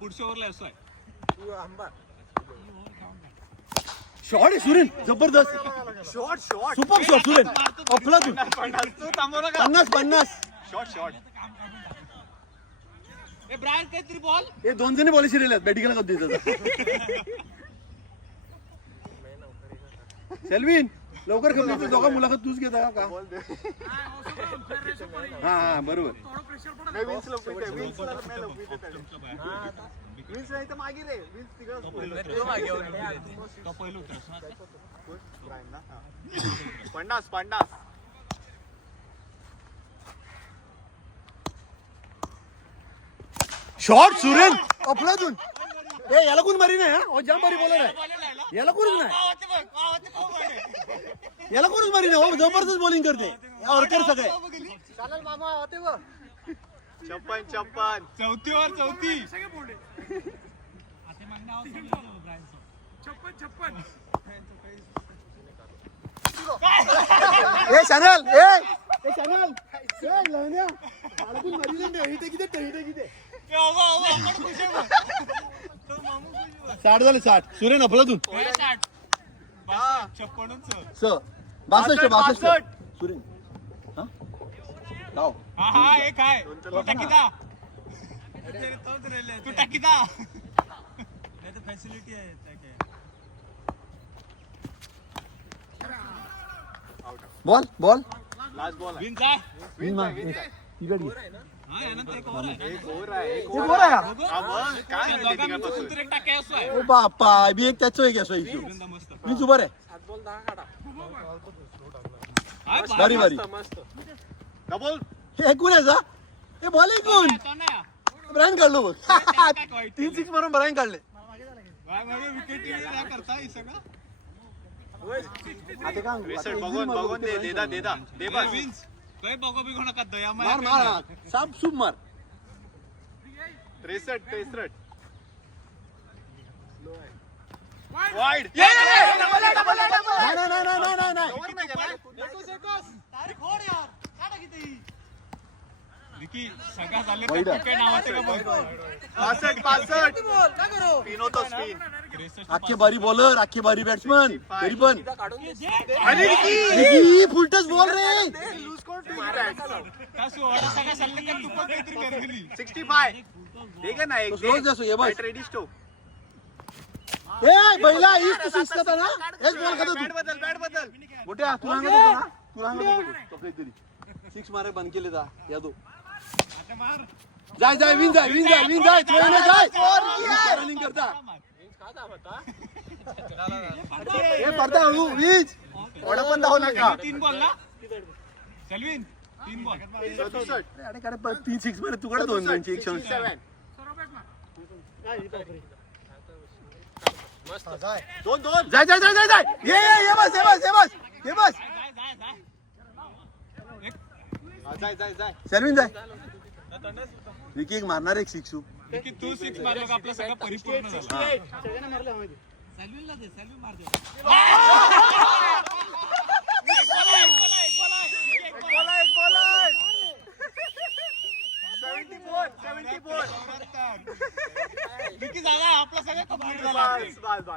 पुढच्या ओव्हरला असं आहे शॉट आहे सुरेन जबरदस्त शॉट सुपर शॉट सुरेन अफलातून तू थांबव नका 50 शॉट ए ब्रायन काहीतरी बॉल हे 2 जणी बॉल शिरेल बॅटिंगला कधी देतात सेल्विन लवकर कमी दोघा मुलाखत तूच घेता का हा बरोबर विन्स नाही तर मागे रे विन्स तिकडं पहिलं होतं 50 शॉट सुरेन अफलातून ए याला कोण मारी नाही जाम बारी बॉलर आहे याला कोणच नाही याला कोणच मारी नाही जबरदस्त बॉलिंग करते ऑर्कर सगळे 56 चौथी ओव्हर चौथी ए शनल ए शनल किती 60 झाले 60 सुरेन अफलातून स 62 सुरेन हा धाव हा एक आहे तू टाकीदा तू टाकीदा फॅसिलिटी आहे ball ball last ball win जा तिकड घे हा यानंतर एक ओव्हर आहे एक ओव्हर आहे एक ओव्हर आहे काय दोघांपासून एक टाके असो आहे ओ बापा बी एक त्याचं एक असो इशू मी उभा रे बारी बारी डबल हे कोण आहे जा हे बॉल आहे कोण तो नाही ब्रायन काढलो बघ 3-6 मारून ब्रायन काढले विकेट करता हे सगळं आता काय बघून दे बस विन्स काय बघू बिघू नका दया मार मार साप सूप मार 63 वाईड विकी सगळा झाले वाईड आहे. काय नावाचे का बोल 65 पिन होतो स्पिन अख्खे बारी बॉलर अख्खे बारी बॅट्समन तरी पण विकी फुल टच बॉल रे का सोडा सगळा चालले का तू पण काहीतरी कर गेली 65 ठीक आहे ना एक स्लोच जासो ये बस रेडी स्टॉप ए बैला ईस्ट सिक्स का ना एक बॉल का तू बॅट बदल मोठ्या तू सांगत होता ना तू सांगत होता तो काहीतरी 6 मारे बंद केले जा या दो जाय विन जाय थोडे जाय रनिंग करता हे पडता हळू वीज ओढा पण धाव नका 3 बॉल ना चलविन 3 बॉल 67 अरे काय 3-6 मारे तू कडे 2 रनची 167 दोन जाय ये बस जाय सेल्विन जाय विकी एक मारणार एक सिक्स की तू 6 मारला का आपला सगळा परिपूर्ण झाला विकी झाला आपला सगळं कंप्लीट झाला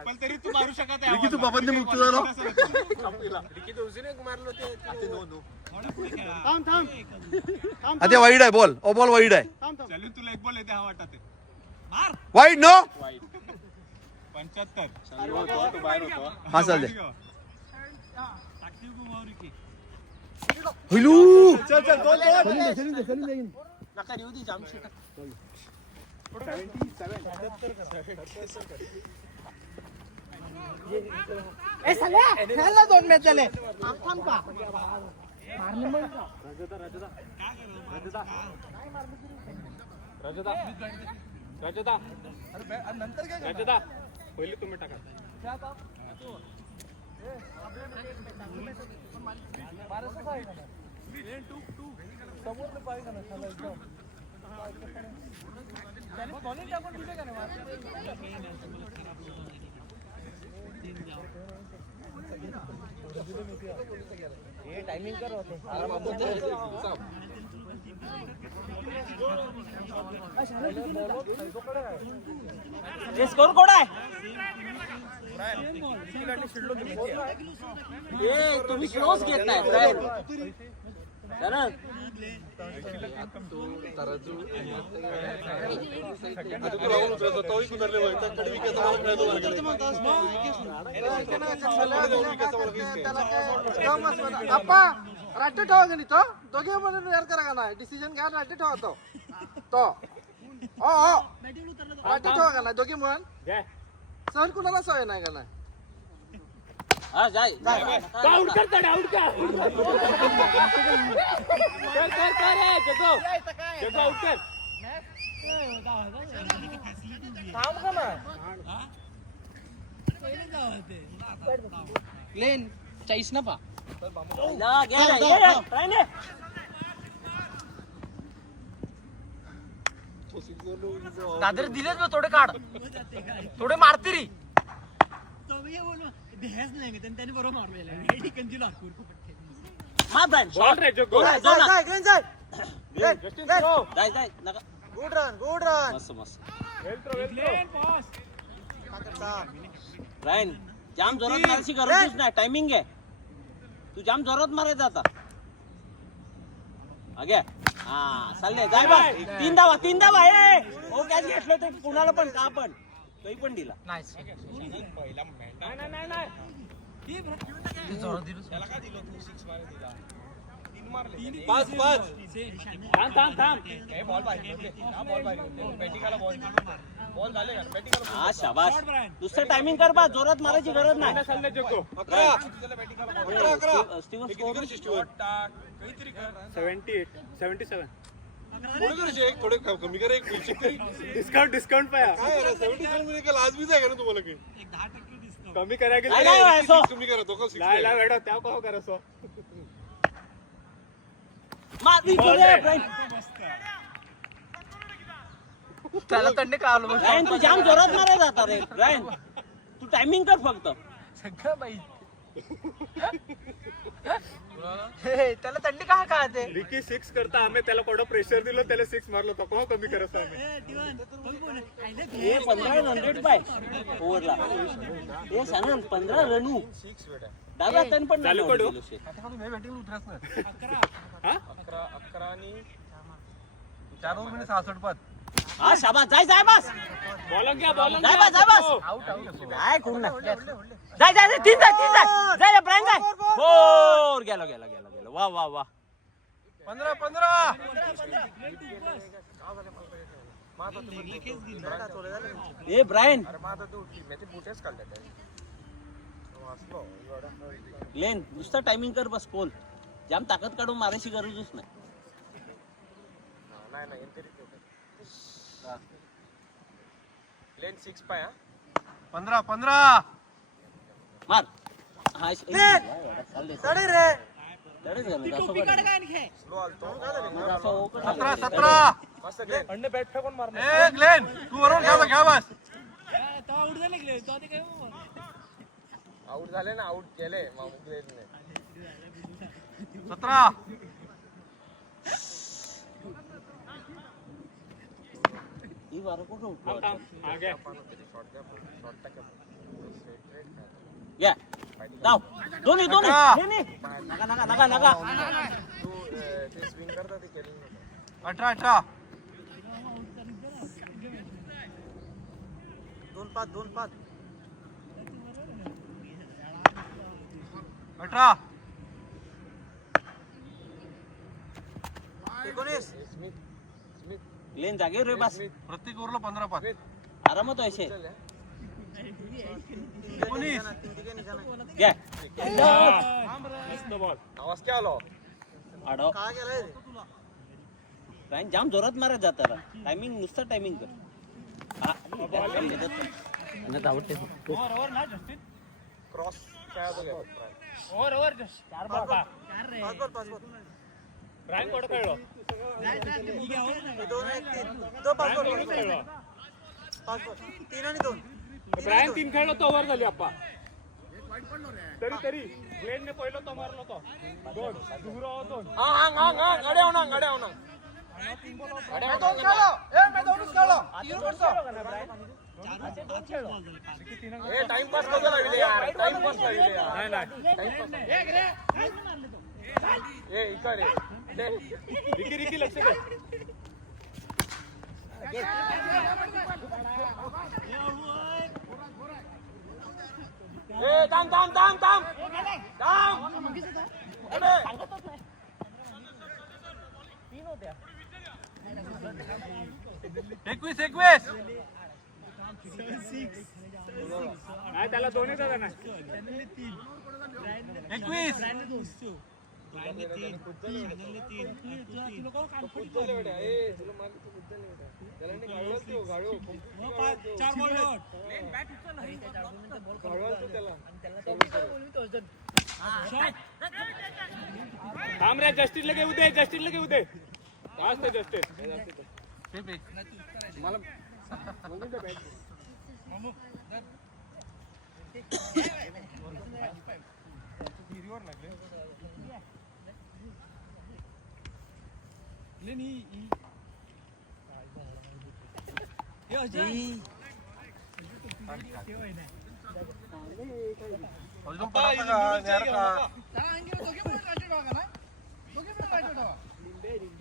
पण तरी तू मारू शकत आहे विकी तू बाबांनी मुक्त झालो आता वाईड आहे बॉल बॉल वाईड आहे चलून तुला एक बॉल येते हा वाटत वाईड नो 75 हा चालते हुलू खेळला 2 मॅच झाले आपण का रजता पहिले तुम्ही टाका टाइमिंग कर होते स्कोर कोण आहे तुम्ही स्लोच घेत नाही राज्य ठेवा गणी तो दोघे म्हणून विचार करा का नाही डिसिजन घ्या राज्य ठेवा तो राज्य ठेवा का नाही दोघे म्हणून सहन कुणाला सवय नाही का नाही प्लेन 40 ना पा दादर दिलेच मग थोडे काढ थोडे मारती री गुड रन मस्त रायन जाम जोरात मारायची गरजच नाही टायमिंग आहे तू जाम जोरात मारायचा आता अगे हा चालले जाय बा तीन धावा ए ओ कॅच घेतलं तर कुणाला पण का पण काही पण दिला नाही हा शाबास दुसरं टायमिंग कर बा जोरात मारायची गरज नाही स्टीव्हन स्कोर 77 थोडे कमी करा एक डिस्काउंट पाया आज बी जाय का ना तुम्हाला काही कमी करा की कमी करा तो लाय बेटा त्या कहो करा सो त्याला थंडी का आलो रायन तू जाम जोरात मारायचा आता रे रायन तू टायमिंग कर फक्त सगळं बाई त्याला थंडी का खाते रिकी 6 करता आम्ही त्याला थोडं प्रेशर दिलं त्याला 6 मारलो तो कहो कमी करत आम्ही हे 15 रन पाय ओव्हरला हे सांग 15 रनू दादा तन पण चालू करू हा शाबास जाय बस बॉल घ्या जाय बस काय कोण नाही जाय तीन जाय ब्रायन जाय फोर गेला वा 15 ए ब्रायन लेन नुसतं टायमिंग कर बस पोल जाम ताकद काढून मारायची गरजच नाही लेन 6 पाय 15 मार हा तडे रे 17 अंडे बॅट फेकून मारणार ए ग्लेन तू वरून घ्या बस आउट झाले ना आउट केले 17 ही वार कुठं उठलं या जाऊ दोन्ही नका 18 2-5 18 लेन जागे रे बस प्रत्येक ओव्हरला 15 आरामात व्हायचे 19 घ्या आवाज क्या आलो आडो रायन जाम जोरात मारत जात टायमिंग नुसतं टायमिंग कर क्रॉस ब्रायन कोण खेळलो ब्रायन 3 खेळलो तो ओव्हर झाली आप्पा तरी ग्लेनने पहिलो तो मारलो तो दुसरा होतो गाड्या होणार टाइमपास कसं लागले यार टाइमपास लागले नाही इकडे रिकी लक्ष दे थांब 21 नाही त्याला दोन्ही दादा ना 21 थांब रे जस्टिसला घेऊ दे वाजते जस्टिस मला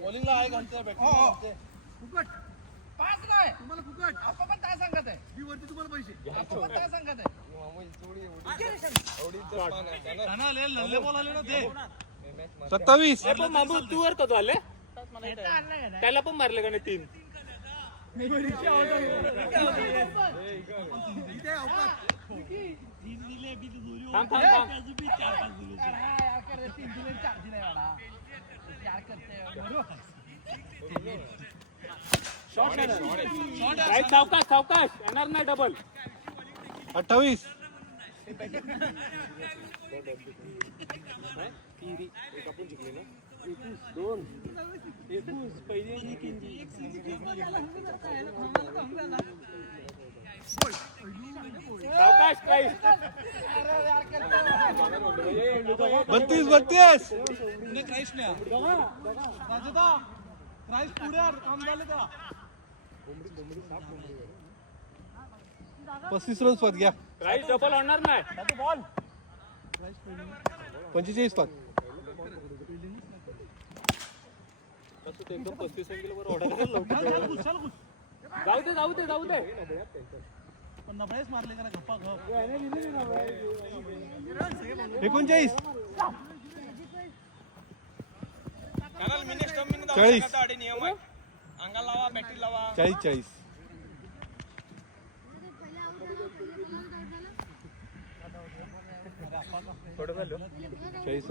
बॉलिंगला आहे घालते फुकट पाच नाही तुम्हाला फुकट आपण पण काय सांगत आहे मी वरती तुम्हाला पैसे आपण पण काय सांगत आहे लल्ले बॉल आले ना ते 27. तू वर कधी आले त्याला पण मारले का नाही 3 थांब थांब थांब सावकाश सावकाश येणार नाही डबल 28. सावकाश काही 32. क्राईस्ट पुढे काम झालं तेव्हा 35 रन्स पात घ्या. राईट डबल होणार नाही बॉल 45 पात. एकदम 35 जाऊ दे जाऊ दे जाऊ दे पण नबळेच मारले का गप्पा गप 39. 40. नियम आहे अंगाला लावा बॅटरी लावा 40. थोडं झालं 30.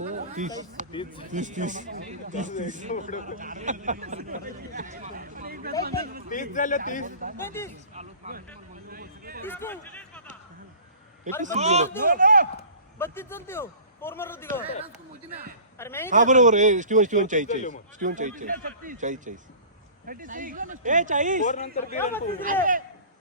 30. 30 झालं 30 32 जण देऊ फोर मार होती हा बरोबर आहे. स्टीवन 40. 4 नंतर बिरन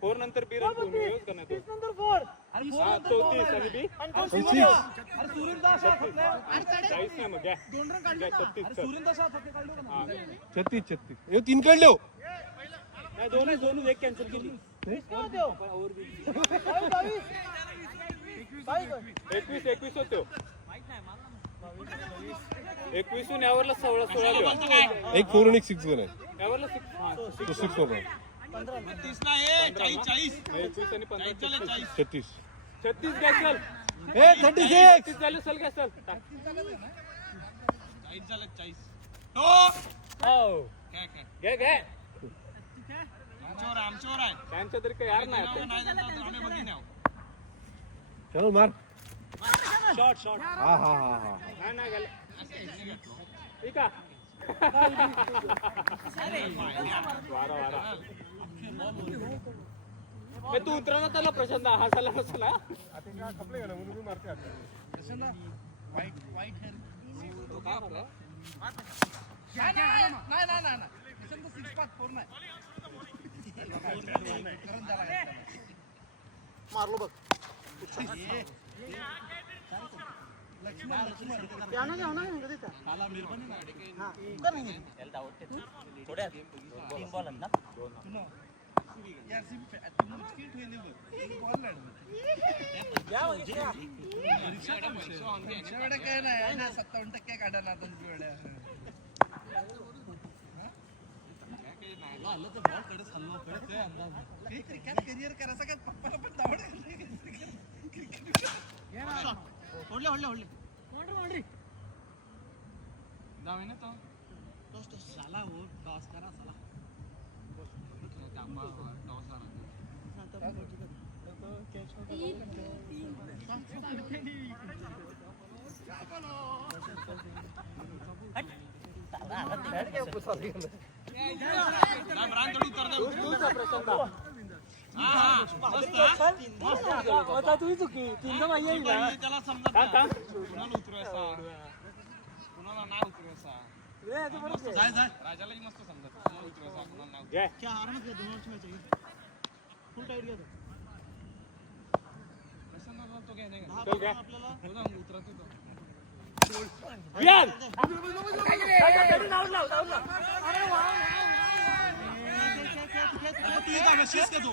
4 नंतर बिरन यूज करण्यात 30 नंतर 4 आणि 34 आणि बी अरे सूर्यदास 40 नाही मग घ्या दोन रन काढले ना अरे सूर्यदास हातात काढलो ना 36. हे 3 काढले. नाही दोन एक कॅन्सल केली 21 होतो 21 यावरला 16 एक 4 आणि 6 वन आहे. यावरला 6 वन आहे. 21 आणि 15 36. 36 घ्या चल हे 36. 36 झाले चल घ्या चल घे घे त्यांच्या तरी काही यार नाही चलो मार. शॉट हा. नाही गेले ठीक आहे वारा तू उतरवणार त्याला प्रशांत हसायला नसला मारलो बघ काय नाही 57% काढायला आलं तर बॉल कडे चाललो काय अंदाज क्रिकेट करिअर करायचं काय पप्पाला पण धावड ओढले जावे ना तो साला हो टॉस करा साला तुझी चुकी तीनदा माहिती त्याला समजा कुणाला नाही उतरवायचा राजालाही मस्त समजत उतरवायचा कुणाला नाही क्या आरामात घ्या 2 वर्ष मॅच आहे फुल टाईट घ्या तो घ्या नाही आपल्याला उतरत तो यार तू येत का तू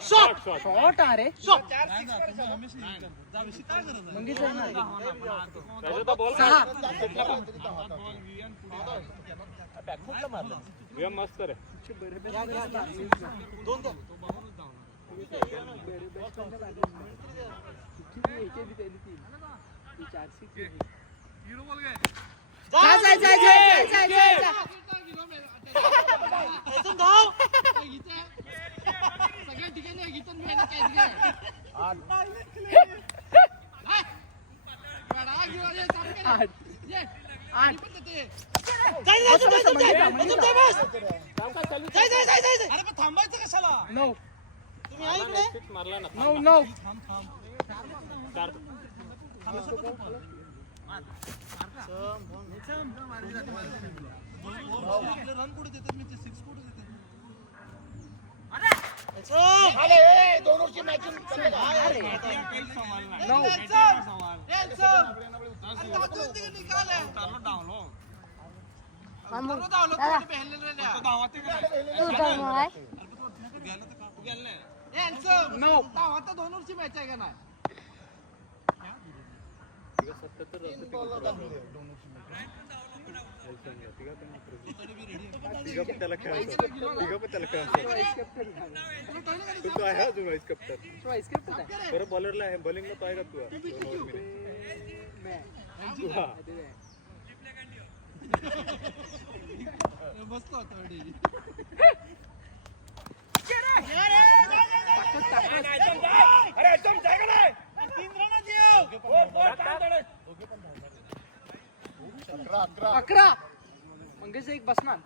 शॉट अरे मस्त रे सगळ्या ठिकाणी गीतन मी कॅच घ्या अरे पण थांबायचं कशाला नऊ तुम्ही आहे इकडे मारला ना नऊ नऊ रन कुठे देतात मी ते 6 कुठे देतात दोन वर्षी मॅच आहे का नाही त्याला खेळायचं तू आहे अजून वाईस कप्टर बरं बॉलरला आहे बॉलिंगला तो आहे का तू बसतो आता अकरा मंगेश एक बसणार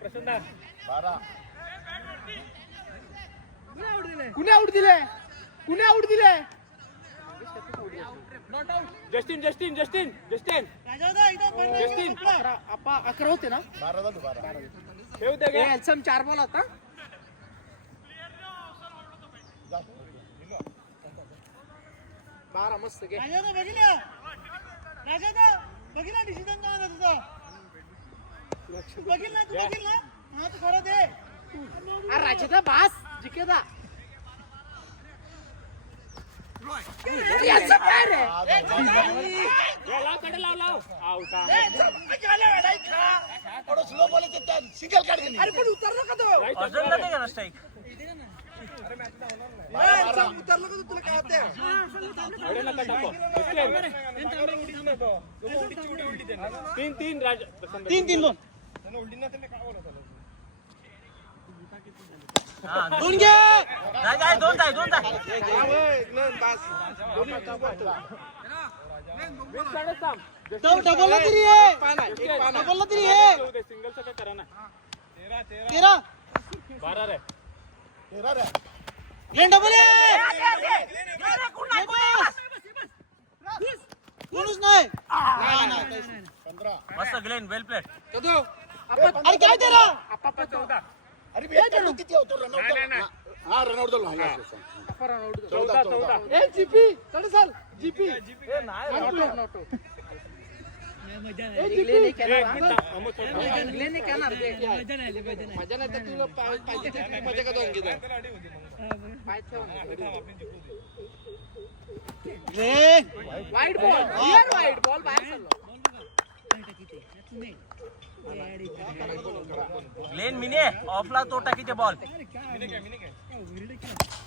प्रसन्न कुणी आउट दिले कुणी आउट दिले Justin Justin Justin Justin Justin 11 होते ना ठेव दे गे एल्सम 4 बॉल होता 12 मस्त गे बघितला डिसिजन काय तुझा बघितला हा तू खरं दे अरे राजेदा बास जिकेदा तीन तीन राज तीन तीन दोन दोन घे दोन जाय डबल तरी आहे डबल तरी आहे सिंगल चा करा ना 13 12 रे ले डबल कोणच नाही मस्त ग्लेन वेल प्लेड अरे काय तेरा आपा 14 अरे भेट किती होतो रनआउट हा रनआउट झालो हा 14 ए जीपी चढ चाल जीपी ए नाही जिंकले नाही करणार मजा नाही तर तुला पाहिजे मजा का दोन घेतो पाय ठेव वाईट बॉल क्लिअर वाईट बॉल बाहेर चाललो ग्लेन मिने ऑफला तो टाकीचे बॉल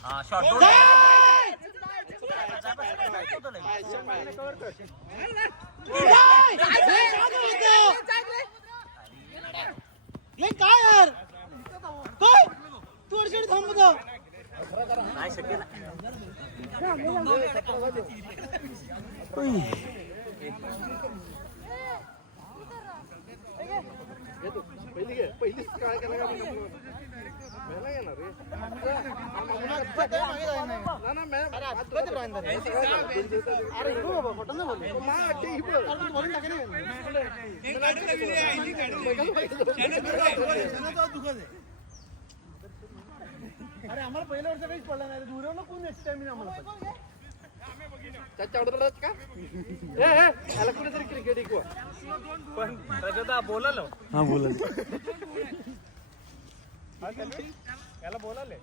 हा शॉट काय यार तू वर्षी थांबतो नाही शक्य ना पहिलीच काय करायला मेला येणार रे अरे आम्हाला पहिल्या वर्ष काहीच पडलं नाही दूरवर कोण नेक्स्ट टाइम आम्हाला त्याला कुठेतरी क्रिकेट ऐकू पण रजता बोलाल हा बोला याला बोलाले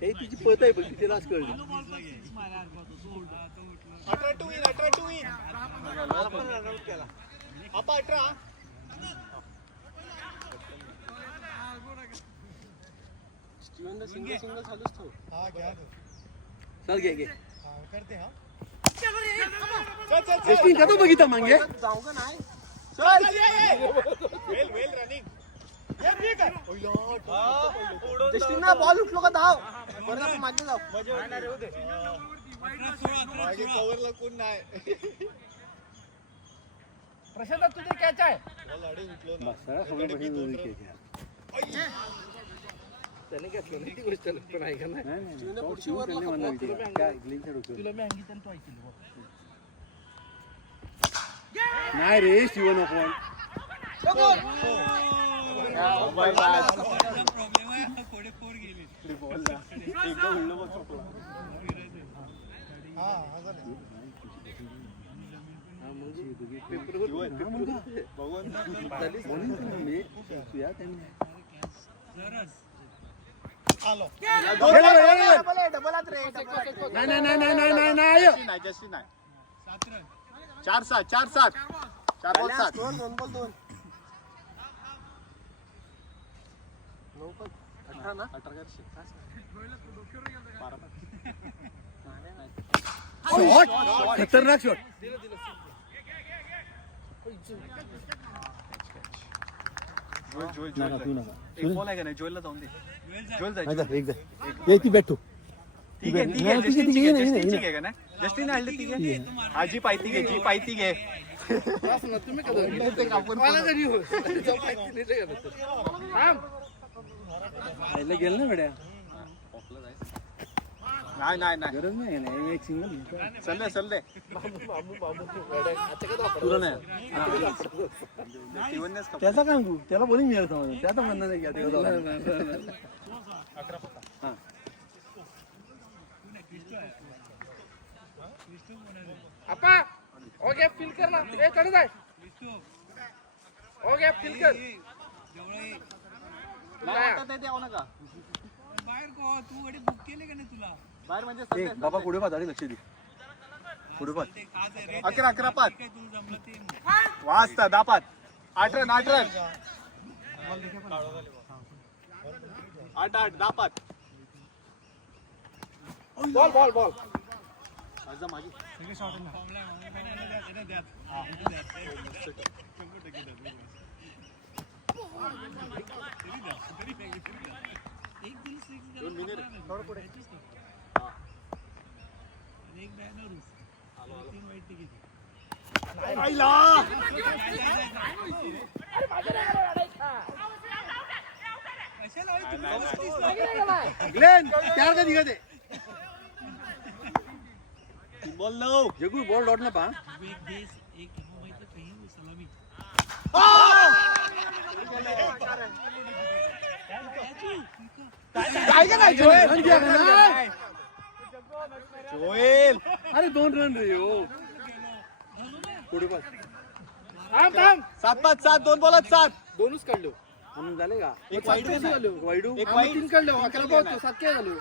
हे तिची पत आहे पण तिला आज कळली 18 win. आपा 18. सिंगल चालूच ठेव चल घे करते हा टेस्टिंग का तो बघितलं मागे जाऊ का नाही वेल रनिंग टेस्टिंग बॉल उठलो का धाव परत आपण मागे जाऊ मागे कव्हरला कोण नाही प्रशांत तुझी कॅच आहे त्याने घेतलं नाही ती गोष्ट पण आहे का नाही तुला मी सांगितलं तू ऐकलं नाही रे शिवण आपण चार सात 18 खतरनाक शॉट बॉल आहे का नाही जोयलला जाऊन दे ती बॅटू ठीक आहे जस्टिन आहे का ना जस्टिन हल्ली ती घे हा जी पायती घे गेलं ना बेड्या नाही गरज नाही एक सिंगल चल दे तुला नाही त्याचा काम तू त्याला बोलिंग मिळत त्याचा म्हणणं नाही आपा ओके फील कर ना ए चढ जाय ओके फील कर बाहेर म्हणजे बाबा पुढे पा झाली लक्ष दे पुढे पा 11 5 वाजता 10 5 8 रन 8 10 5 बॉल ग्लेन त्यावर का निघते बॉल नो जगू बॉल डॉट ना पा जोएल अरे 2 रन रे हो पुढे पास थांब 7 5 7 2 बॉलात 7 दोनच काढलो म्हणून झाले का एक वाईड झालो वाईडू एक वाईड 3 काढलो 11 बॉल 7 काय झालो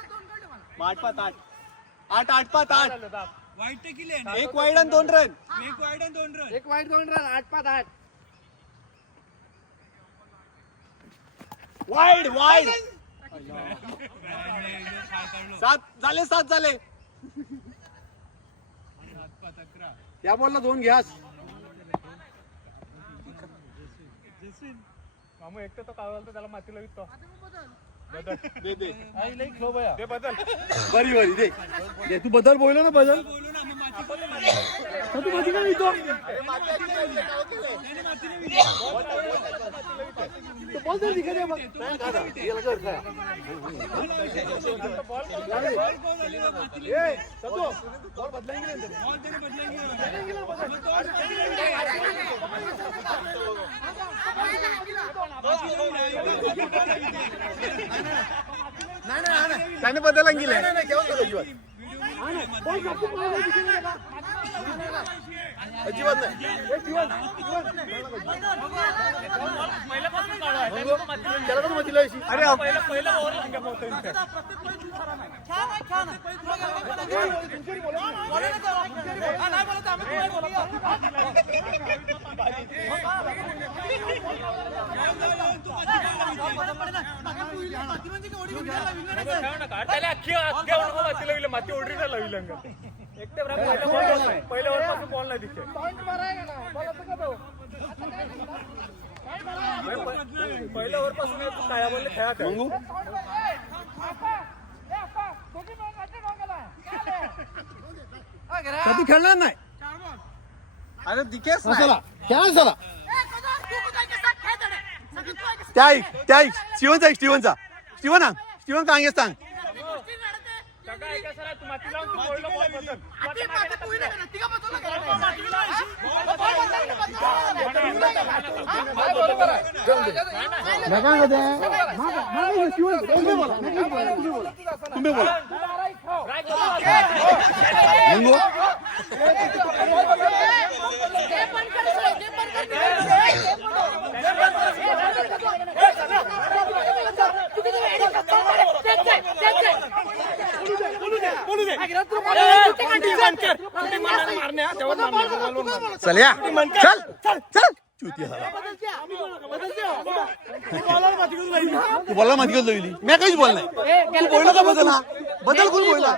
8 5 8 8 5 8 एक वाईड आणि 2 रन एक वाईट 2 रन 8 5 8 वाईड 7 झाले या बॉलला 2 घ्यास मामू एकटं तो काय बोलतो त्याला मातीला विकतो दे दे बदल बरी दे तू बदल बोललो ना बदल तू माती काय येतो बॉल तर दिखे दे मग याला कर काय ए सतो बॉल बदलेंगे नाही त्याने बदलला गेले अजिबात नाही त्याला पण मधील अरे माती ओढरी लावली पहिल्या वर्षापासून बॉल नाही दिसते पहिल्या वर्षापासून काय बोलले खेळा तू खेळणार नाही अरे दिकेस चला खेळा चला त्या ऐक स्टीव्हनचा सांगे सांग तुम्ही बोला चल या चल चल चल तू बोला माती घेऊन लावली मी काहीच बोल नाही तू बोलला का बदला बदल कोण बोलला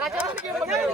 राजा